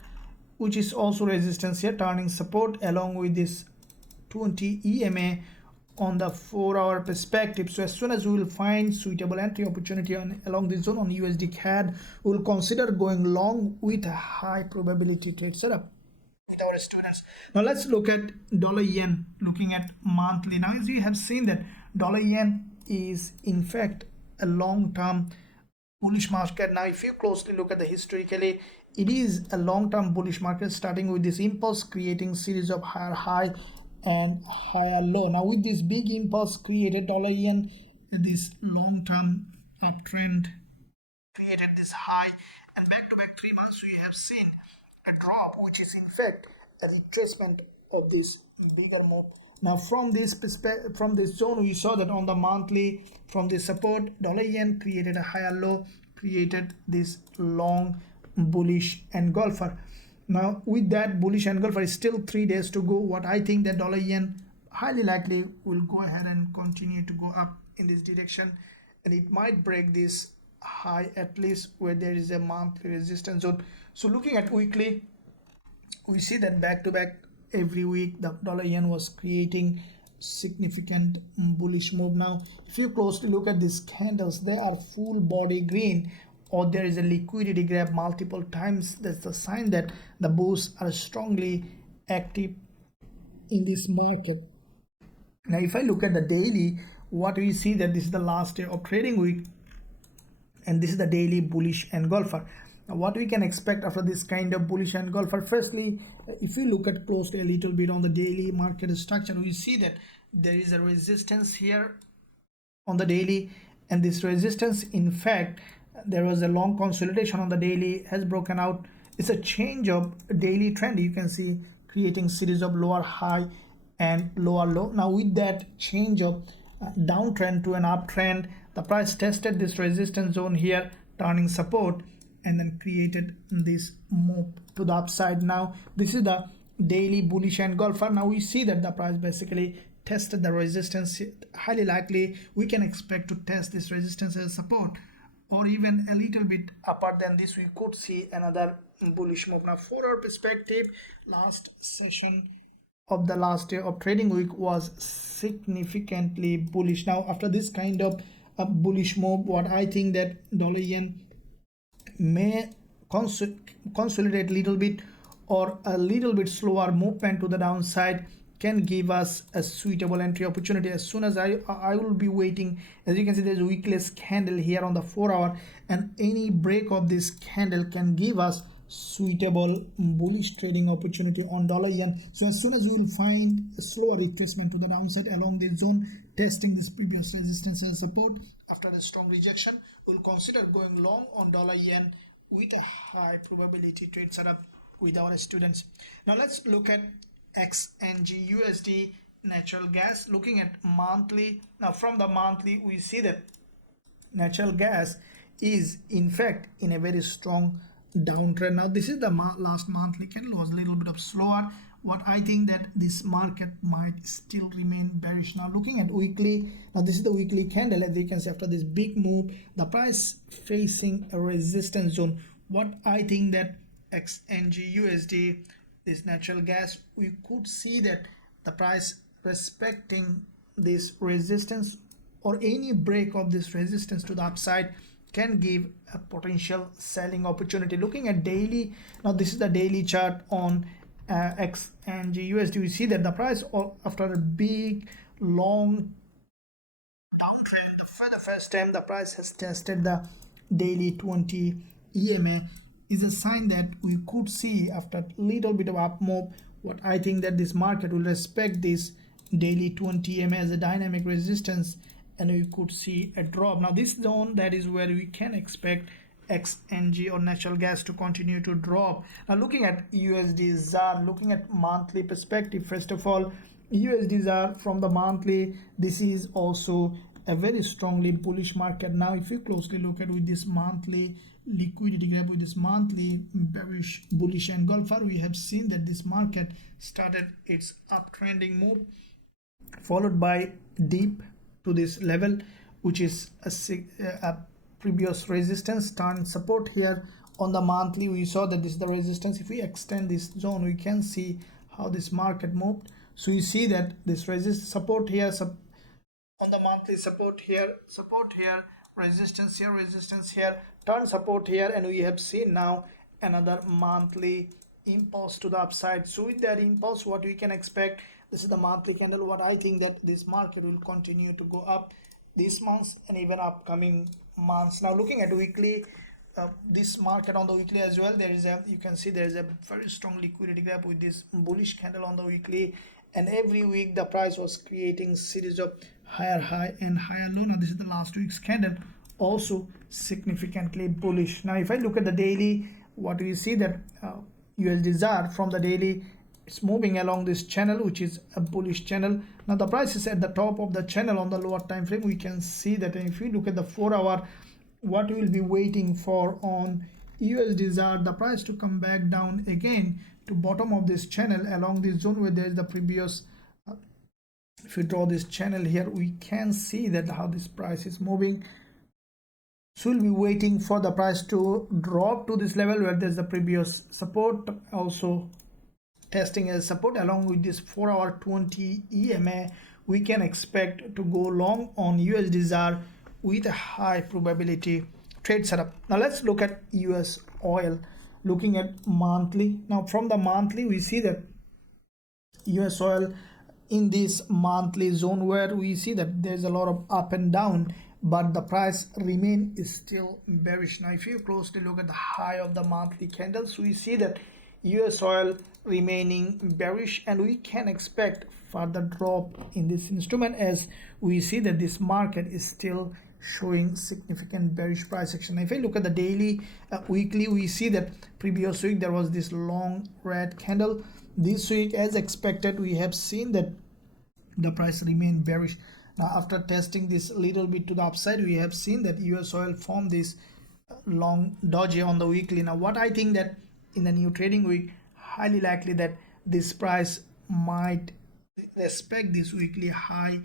which is also resistance here, turning support, along with this 20 EMA on the 4-hour perspective. So as soon as we will find suitable entry opportunity along this zone on USD CAD, we will consider going long with a high probability trade setup with our students. Now let's look at dollar yen, looking at monthly. Now as you have seen that dollar yen is in fact a long-term bullish market. Now if you closely look at the historically, it is a long-term bullish market, starting with this impulse, creating series of higher high and higher low. Now with this big impulse created, dollar yen, this long-term uptrend created this high, and back-to-back 3 months we have seen a drop, which is in fact a retracement of this bigger move. Now from this zone, we saw that on the monthly, from this support, dollar yen created a higher low, created this long bullish engulfer. Now with that bullish engulfer, is still 3 days to go. What I think that dollar yen highly likely will go ahead and continue to go up in this direction, and it might break this high at least where there is a monthly resistance zone. So looking at weekly, we see that back to back every week the dollar yen was creating significant bullish move. Now if you closely look at these candles, they are full body green, or there is a liquidity grab multiple times. That's the sign that the bulls are strongly active in this market. Now if I look at the daily, what we see that this is the last day of trading week, and this is the daily bullish engulfer. Now what we can expect after this kind of bullish engulfer, firstly, if we look at closely a little bit on the daily market structure, we see that there is a resistance here on the daily, and this resistance, in fact, there was a long consolidation on the daily, has broken out. It's a change of daily trend. You can see creating series of lower high and lower low. Now with that change of downtrend to an uptrend, the price tested this resistance zone here, turning support, and then created this move to the upside. Now this is the daily bullish engulfer. Now we see that the price basically tested the resistance. Highly likely we can expect to test this resistance as support, or even a little bit upper than this, we could see another bullish move. Now 4-hour perspective, last session of the last day of trading week was significantly bullish. Now after this kind of a bullish move, what I think that dollar yen may consolidate a little bit, or a little bit slower movement to the downside can give us a suitable entry opportunity. As soon as I will be waiting. As you can see, there's a weekly candle here on the 4-hour, and any break of this candle can give us suitable bullish trading opportunity on dollar yen. So as soon as we will find a slower retracement to the downside along this zone, testing this previous resistance and support, after the strong rejection, we'll consider going long on dollar yen with a high probability trade setup with our students. Now let's look at XNGUSD natural gas. Looking at monthly, now from the monthly we see that natural gas is in fact in a very strong downtrend. Now this is the last monthly candle, was a little bit of slower. What I think that this market might still remain bearish. Now looking at weekly, now this is the weekly candle. As you can see, after this big move, the price facing a resistance zone. What I think that XNGUSD, this natural gas, we could see that the price respecting this resistance or any break of this resistance to the upside can give a potential selling opportunity. Looking at daily, now this is the daily chart on XNGUSD. We see that the price, after a big long downtrend, for the first time the price has tested the daily 20 EMA, is a sign that we could see after a little bit of up move. What I think that this market will respect this daily 20 EMA as a dynamic resistance, and we could see a drop. Now this zone, that is where we can expect XNG or natural gas to continue to drop. Now looking at USDZAR, looking at monthly perspective, first of all, USDZAR from the monthly, this is also a very strongly bullish market. Now if you closely look at with this monthly liquidity graph, with this monthly bearish bullish engulfer, we have seen that this market started its uptrending move, followed by dip to this level, which is a previous resistance turn support. Here on the monthly we saw that this is the resistance. If we extend this zone, we can see how this market moved. So you see that this support here, on the monthly, support here, resistance here, turn support here, and we have seen now another monthly impulse to the upside. So with that impulse, what we can expect, this is the monthly candle. What I think that this market will continue to go up this month and even upcoming months. Now looking at weekly, this market on the weekly as well, there is a, you can see there is a very strong liquidity gap with this bullish candle on the weekly, and every week the price was creating series of higher high and higher low. Now this is the last week's candle, also significantly bullish. Now if I look at the daily, what we see that USDZAR from the daily, it's moving along this channel, which is a bullish channel. Now the price is at the top of the channel on the lower time frame. We can see that if we look at the 4 hour, what we will be waiting for on USDZAR, the price to come back down again to bottom of this channel along this zone where there is the previous, if you draw this channel here, we can see that how this price is moving. So we'll be waiting for the price to drop to this level where there's the previous support, also testing as support along with this 4 hour 20 EMA. We can expect to go long on USDZAR with a high probability trade setup. Now let's look at US oil, looking at monthly. Now from the monthly we see that US oil in this monthly zone where we see that there's a lot of up and down, but the price remain is still bearish. Now if you closely look at the high of the monthly candles, we see that US oil remaining bearish, and we can expect further drop in this instrument as we see that this market is still showing significant bearish price action. If I look at the daily, weekly, we see that previous week there was this long red candle. This week, as expected, we have seen that the price remained bearish. Now after testing this little bit to the upside, we have seen that US oil formed this long doji on the weekly. Now what I think that in the new trading week, highly likely that this price might respect this weekly high,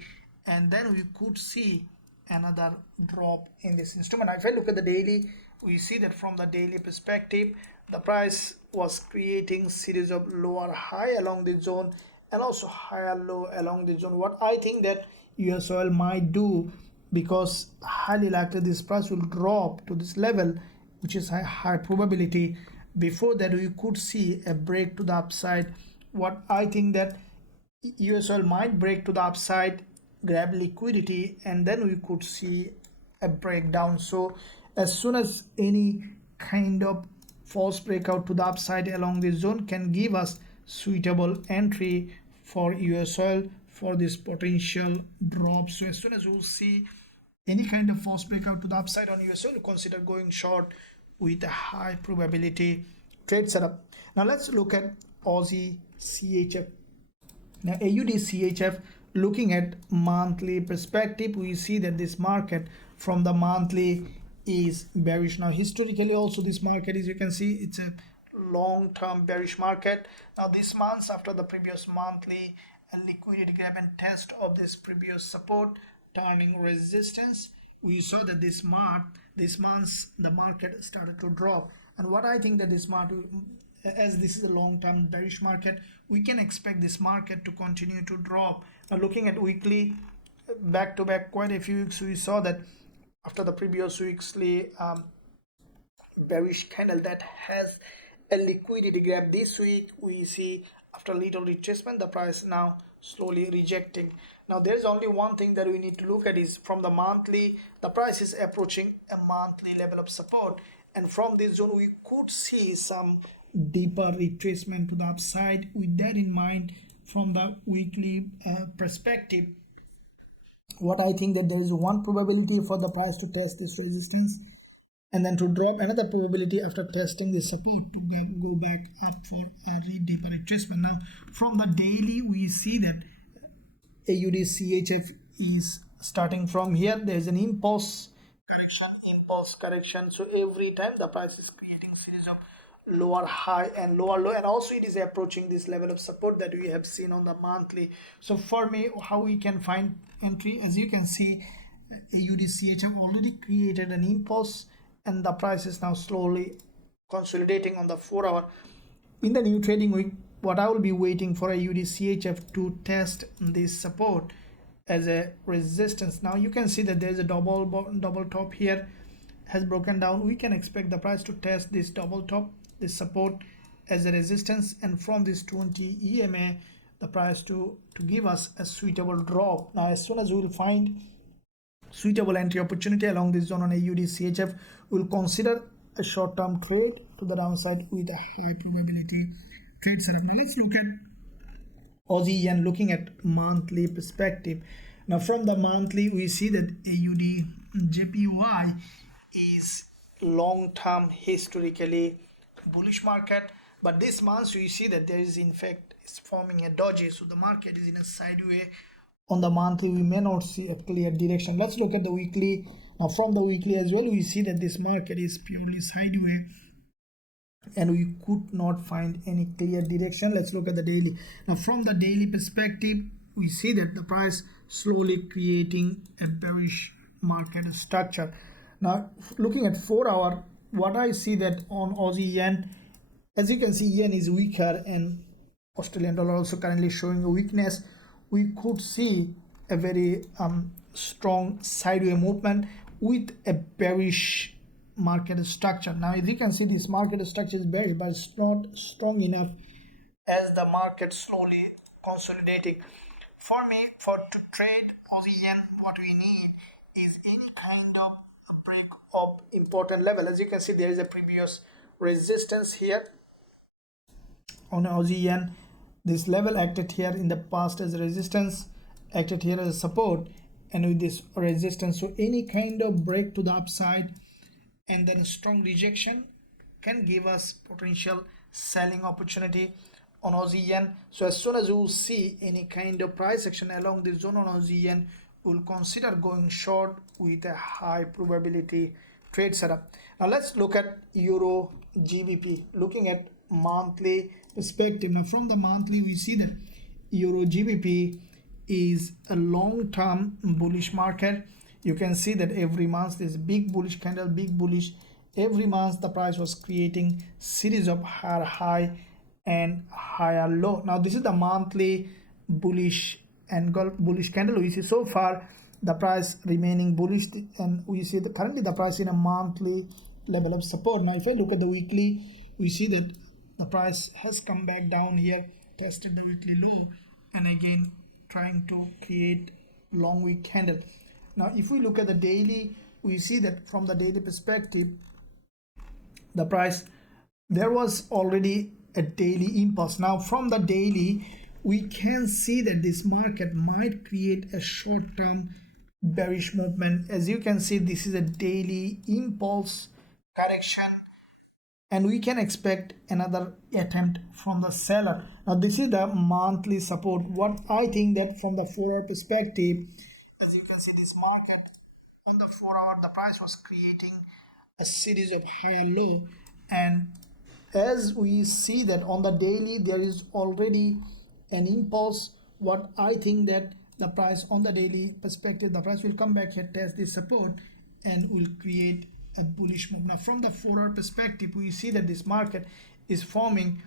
and then we could see another drop in this instrument. Now if I look at the daily, we see that from the daily perspective, the price was creating series of lower high along the zone and also higher low along the zone. What I think that US oil might do, because highly likely this price will drop to this level, which is high probability. Before that we could see a break to the upside. What I think that US oil might break to the upside, grab liquidity, and then we could see a breakdown. So as soon as any kind of false breakout to the upside along this zone can give us suitable entry for USOIL for this potential drop. So as soon as we'll see any kind of false breakout to the upside on USOIL, consider going short with a high probability trade setup. Now let's look at Aussie CHF. Now AUDCHF, looking at monthly perspective, we see that this market from the monthly is bearish. Now historically also this market, as you can see, it's a long-term bearish market. Now this month, after the previous monthly liquidity grab and test of this previous support turning resistance, we saw that this month the market started to drop. And what I think that this market, as this is a long-term bearish market, we can expect this market to continue to drop. Now looking at weekly, back to back quite a few weeks, we saw that after the previous weekly bearish candle that has a liquidity grab, this week we see after little retracement the price now slowly rejecting. Now there's only one thing that we need to look at is from the monthly, the price is approaching a monthly level of support, and from this zone we could see some deeper retracement to the upside. With that in mind, from the weekly perspective, what I think that there is one probability for the price to test this resistance and then to drop, another probability after testing the support to go back up for a deeper retracement. Now from the daily we see that AUDCHF is starting from here. There is an impulse correction, so every time the price is creating series of lower high and lower low, and also it is approaching this level of support that we have seen on the monthly. So for me, how we can find entry, as you can see, AUDCHF already created an impulse and the price is now slowly consolidating on the 4 hour. In the new trading week, what I will be waiting for AUDCHF to test this support as a resistance. Now you can see that there is a double top here, has broken down. We can expect the price to test this double top, this support as a resistance, and from this 20 EMA the price to give us a suitable drop. Now as soon as we will find suitable entry opportunity along this zone on AUDCHF, we will consider a short-term trade to the downside with a high probability trade setup. Now let's look at Aussie yen, looking at monthly perspective. Now from the monthly we see that AUDJPY is long-term historically bullish market, but this month we see that there is in fact is forming a doji, so the market is in a sideways. On the monthly we may not see a clear direction. Let's look at the weekly. Now from the weekly as well we see that this market is purely sideways and we could not find any clear direction. Let's look at the daily. Now from the daily perspective we see that the price slowly creating a bearish market structure. Now looking at 4 hour, what I see that on Aussie yen, as you can see, yen is weaker and Australian dollar also currently showing a weakness. We could see a very strong sideways movement with a bearish market structure. Now as you can see, this market structure is bearish, but it's not strong enough as the market slowly consolidating. For me, to trade Aussie yen, what we need is any kind of break of important level. As you can see, there is a previous resistance here on Aussie yen. This level acted here in the past as a resistance, acted here as a support, and with this resistance, so any kind of break to the upside and then a strong rejection can give us potential selling opportunity on Aussie yen. So as soon as you see any kind of price action along this zone on Aussie yen, we'll consider going short with a high probability trade setup. Now let's look at EURGBP, looking at monthly perspective. Now from the monthly we see that EURGBP is a long-term bullish market. You can see that every month there's big bullish candle, big bullish. Every month the price was creating series of higher high and higher low. Now this is the monthly bullish angle, bullish candle. We see so far the price remaining bullish, and we see that currently the price in a monthly level of support. Now if I look at the weekly, we see that the price has come back down here, tested the weekly low, and again trying to create long wick candle. Now if we look at the daily, we see that from the daily perspective the price there was already a daily impulse. Now from the daily we can see that this market might create a short-term bearish movement. As you can see, this is a daily impulse correction, and we can expect another attempt from the seller. Now this is the monthly support. What I think that from the 4-hour perspective, as you can see, this market on the 4-hour, the price was creating a series of high and low, and as we see that on the daily there is already an impulse. What I think that the price on the daily perspective, the price will come back here, test this support, and will create a bullish move. Now from the 4-hour perspective, we see that this market is forming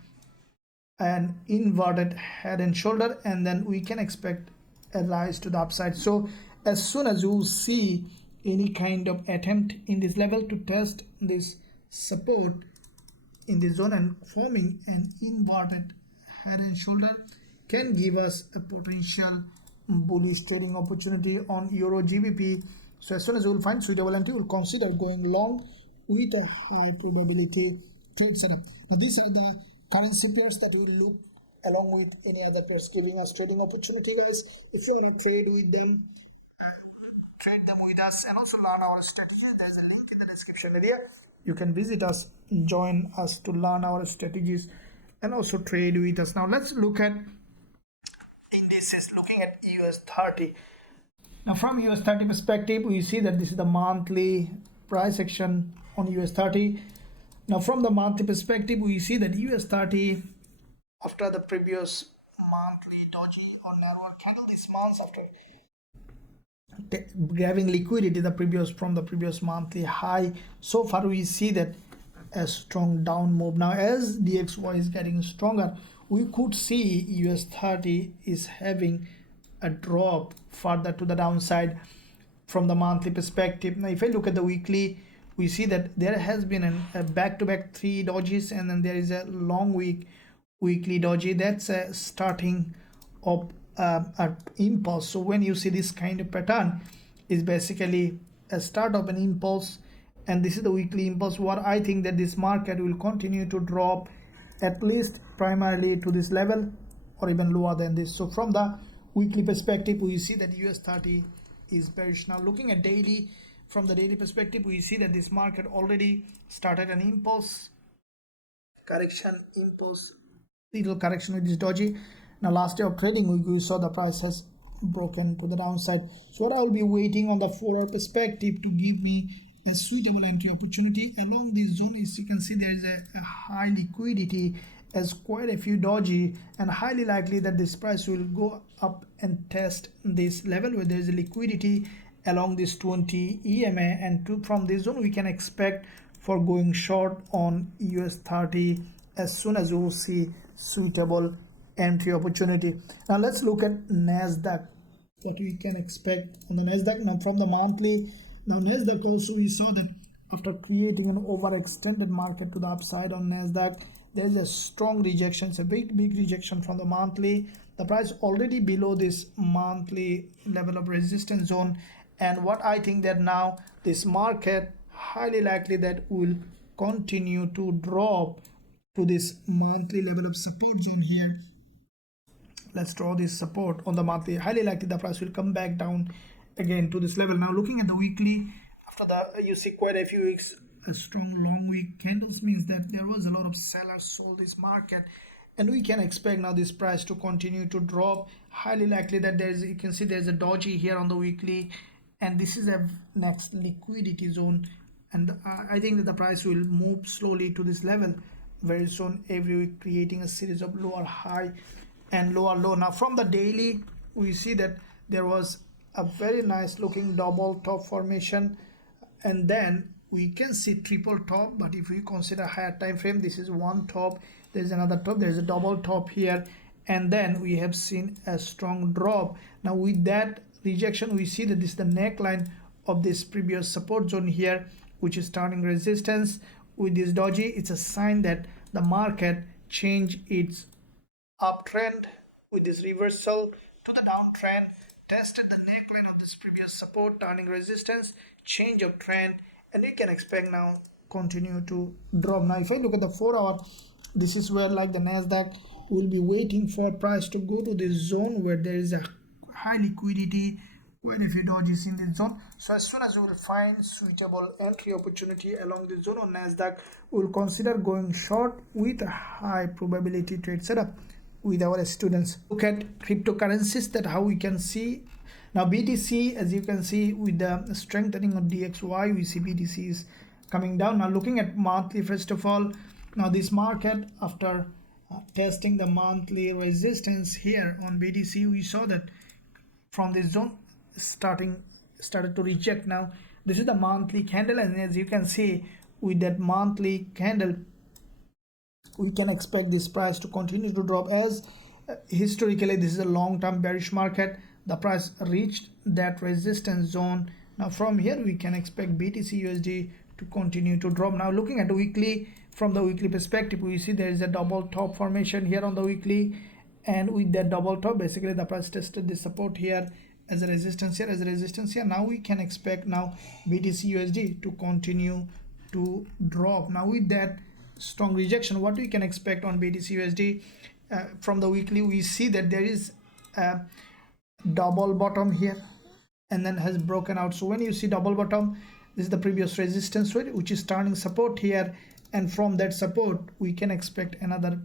an inverted head and shoulder, and then we can expect a rise to the upside. So as soon as you see any kind of attempt in this level to test this support in this zone and forming an inverted head and shoulder, can give us a potential bullish trading opportunity on Euro GBP. So as soon as you will find suitable entry, you will consider going long with a high probability trade setup. Now these are the currency pairs that we will look along with any other pairs, giving us trading opportunity, guys. If you want to trade with them, trade them with us, and also learn our strategies, there's a link in the description area. You can visit us, join us to learn our strategies and also trade with us. Now let's look at indices, looking at US30. Now from US30 perspective, we see that this is the monthly price action on US30. Now from the monthly perspective, we see that US30, after the previous monthly doji or narrower candle this month, after grabbing liquidity from the previous monthly high, so far we see that a strong down move. Now as DXY is getting stronger, we could see US30 is having a drop further to the downside from the monthly perspective. Now if I look at the weekly, we see that there has been a back-to-back 3 dojis, and then there is a long weekly doji. That's a starting of an impulse. So when you see this kind of pattern, is basically a start of an impulse, and this is the weekly impulse. What I think that this market will continue to drop at least primarily to this level or even lower than this. So from the weekly perspective, we see that US30 is bearish. Now looking at daily, from the daily perspective, we see that this market already started an impulse correction, little correction with this doji. Now last day of trading, we saw the price has broken to the downside. So what I will be waiting on the 4-hour perspective to give me a suitable entry opportunity along this zone. As you can see, there is a high liquidity as quite a few doji, and highly likely that this price will go up and test this level where there is a liquidity along this 20 EMA, and from this zone we can expect for going short on US30 as soon as you will see suitable entry opportunity. Now let's look at NASDAQ, what we can expect on the NASDAQ. Now from the monthly, now NASDAQ also we saw that after creating an overextended market to the upside on NASDAQ, there is a strong rejection. It's a big rejection from the monthly. The price already below this monthly level of resistance zone, and what I think that now this market highly likely that will continue to drop to this monthly level of support zone here. Let's draw this support on the monthly. Highly likely the price will come back down again to this level. Now looking at the weekly, after that you see quite a few weeks a strong long week candles, means that there was a lot of sellers sold this market, and we can expect now this price to continue to drop. Highly likely that there is, you can see there's a doji here on the weekly, and this is a next liquidity zone, and I think that the price will move slowly to this level very soon, every week creating a series of lower high and lower low. Now from the daily, we see that there was a very nice looking double top formation, and then we can see triple top. But if we consider higher time frame, this is one top, there's another top, there's a double top here, and then we have seen a strong drop. Now with that rejection, we see that this is the neckline of this previous support zone here, which is turning resistance. With this doji, it's a sign that the market changed its uptrend with this reversal to the downtrend, tested the neckline of this previous support, turning resistance, change of trend, and we can expect now continue to drop. Now if I look at the 4 hour, this is where like the Nasdaq will be waiting for price to go to this zone where there is a high liquidity, quite a few dodges in this zone. So as soon as we will find suitable entry opportunity along this zone on Nasdaq, we will consider going short with a high probability trade setup with our students. Look at cryptocurrencies, that how we can see now BTC, as you can see with the strengthening of DXY, we see BTC is coming down. Now looking at monthly, first of all, now this market after testing the monthly resistance here on BTC, we saw that from this zone started to reject. Now this is the monthly candle, and as you can see with that monthly candle, we can expect this price to continue to drop, as historically this is a long-term bearish market. The price reached that resistance zone. Now from here we can expect BTCUSD to continue to drop. Now looking at the weekly, from the weekly perspective, we see there is a double top formation here on the weekly, and with that double top, basically the price tested the support here as a resistance here, Now we can expect now BTCUSD to continue to drop. Now with that strong rejection, what we can expect on BTCUSD from the weekly, we see that there is a double bottom here and then has broken out. So when you see double bottom, this is the previous resistance rate, which is turning support here, and from that support we can expect another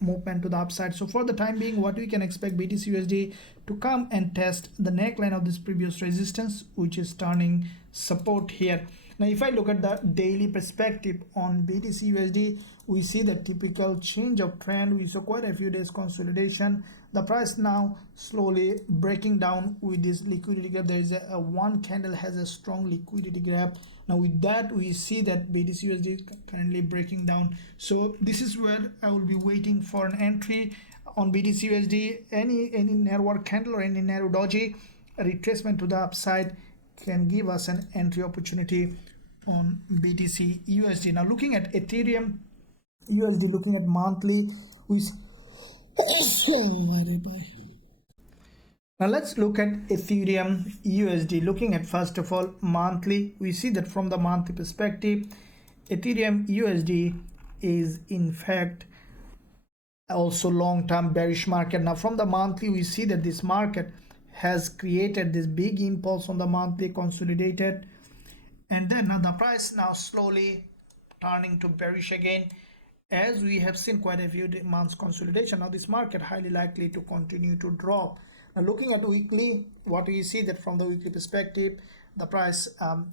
movement to the upside. So for the time being, what we can expect BTCUSD to come and test the neckline of this previous resistance, which is turning support here. Now if I look at the daily perspective on BTCUSD, we see the typical change of trend. We saw quite a few days consolidation. The price now slowly breaking down with this liquidity gap. There is a one candle has a strong liquidity gap. Now with that, we see that BTCUSD currently breaking down. So this is where I will be waiting for an entry on BTCUSD. Any narrower candle or any narrow doji, a retracement to the upside can give us an entry opportunity on BTCUSD. Now looking at Ethereum USD, looking at monthly, now let's look at Ethereum USD. Looking at first of all monthly, we see that from the monthly perspective, Ethereum USD is in fact also long-term bearish market. Now from the monthly, we see that this market has created this big impulse on the monthly, consolidated, and then now the price now slowly turning to bearish again, as we have seen quite a few months consolidation. Now this market highly likely to continue to drop. Now looking at weekly, what we see that from the weekly perspective, the price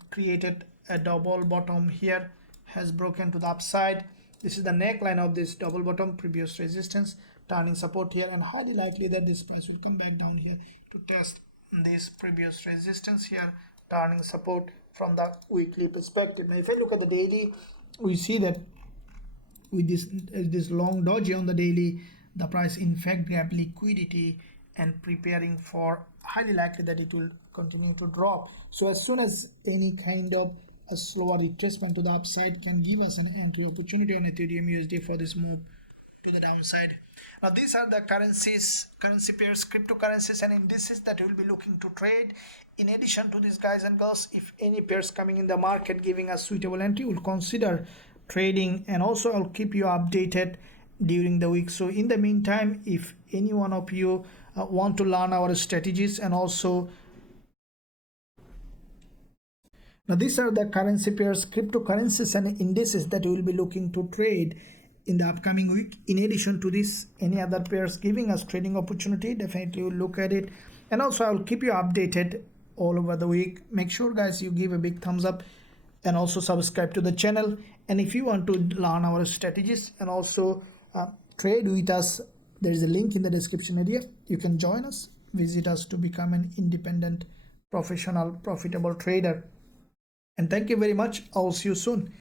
created a double bottom here, has broken to the upside. This is the neckline of this double bottom, previous resistance, turning support here, and highly likely that this price will come back down here to test this previous resistance here, turning support from the weekly perspective. Now if I look at the daily, we see that with this long doji on the daily, the price in fact grab liquidity and preparing for highly likely that it will continue to drop. So as soon as any kind of a slower retracement to the upside can give us an entry opportunity on Ethereum USD for this move to the downside. Now these are the currency pairs, cryptocurrencies and indices that we will be looking to trade. In addition to these, guys and girls, if any pairs coming in the market giving us suitable entry, we'll consider trading, and also I'll keep you updated during the week. So in the meantime, if any one of you want to learn our strategies, and also now these are the currency pairs, cryptocurrencies and indices that we will be looking to trade in the upcoming week. In addition to this, any other pairs giving us trading opportunity, definitely we'll look at it, and also I will keep you updated all over the week. Make sure, guys, you give a big thumbs up and also subscribe to the channel. And if you want to learn our strategies and also trade with us, there is a link in the description area. You can join us, visit us to become an independent, professional, profitable trader. And thank you very much. I'll see you soon.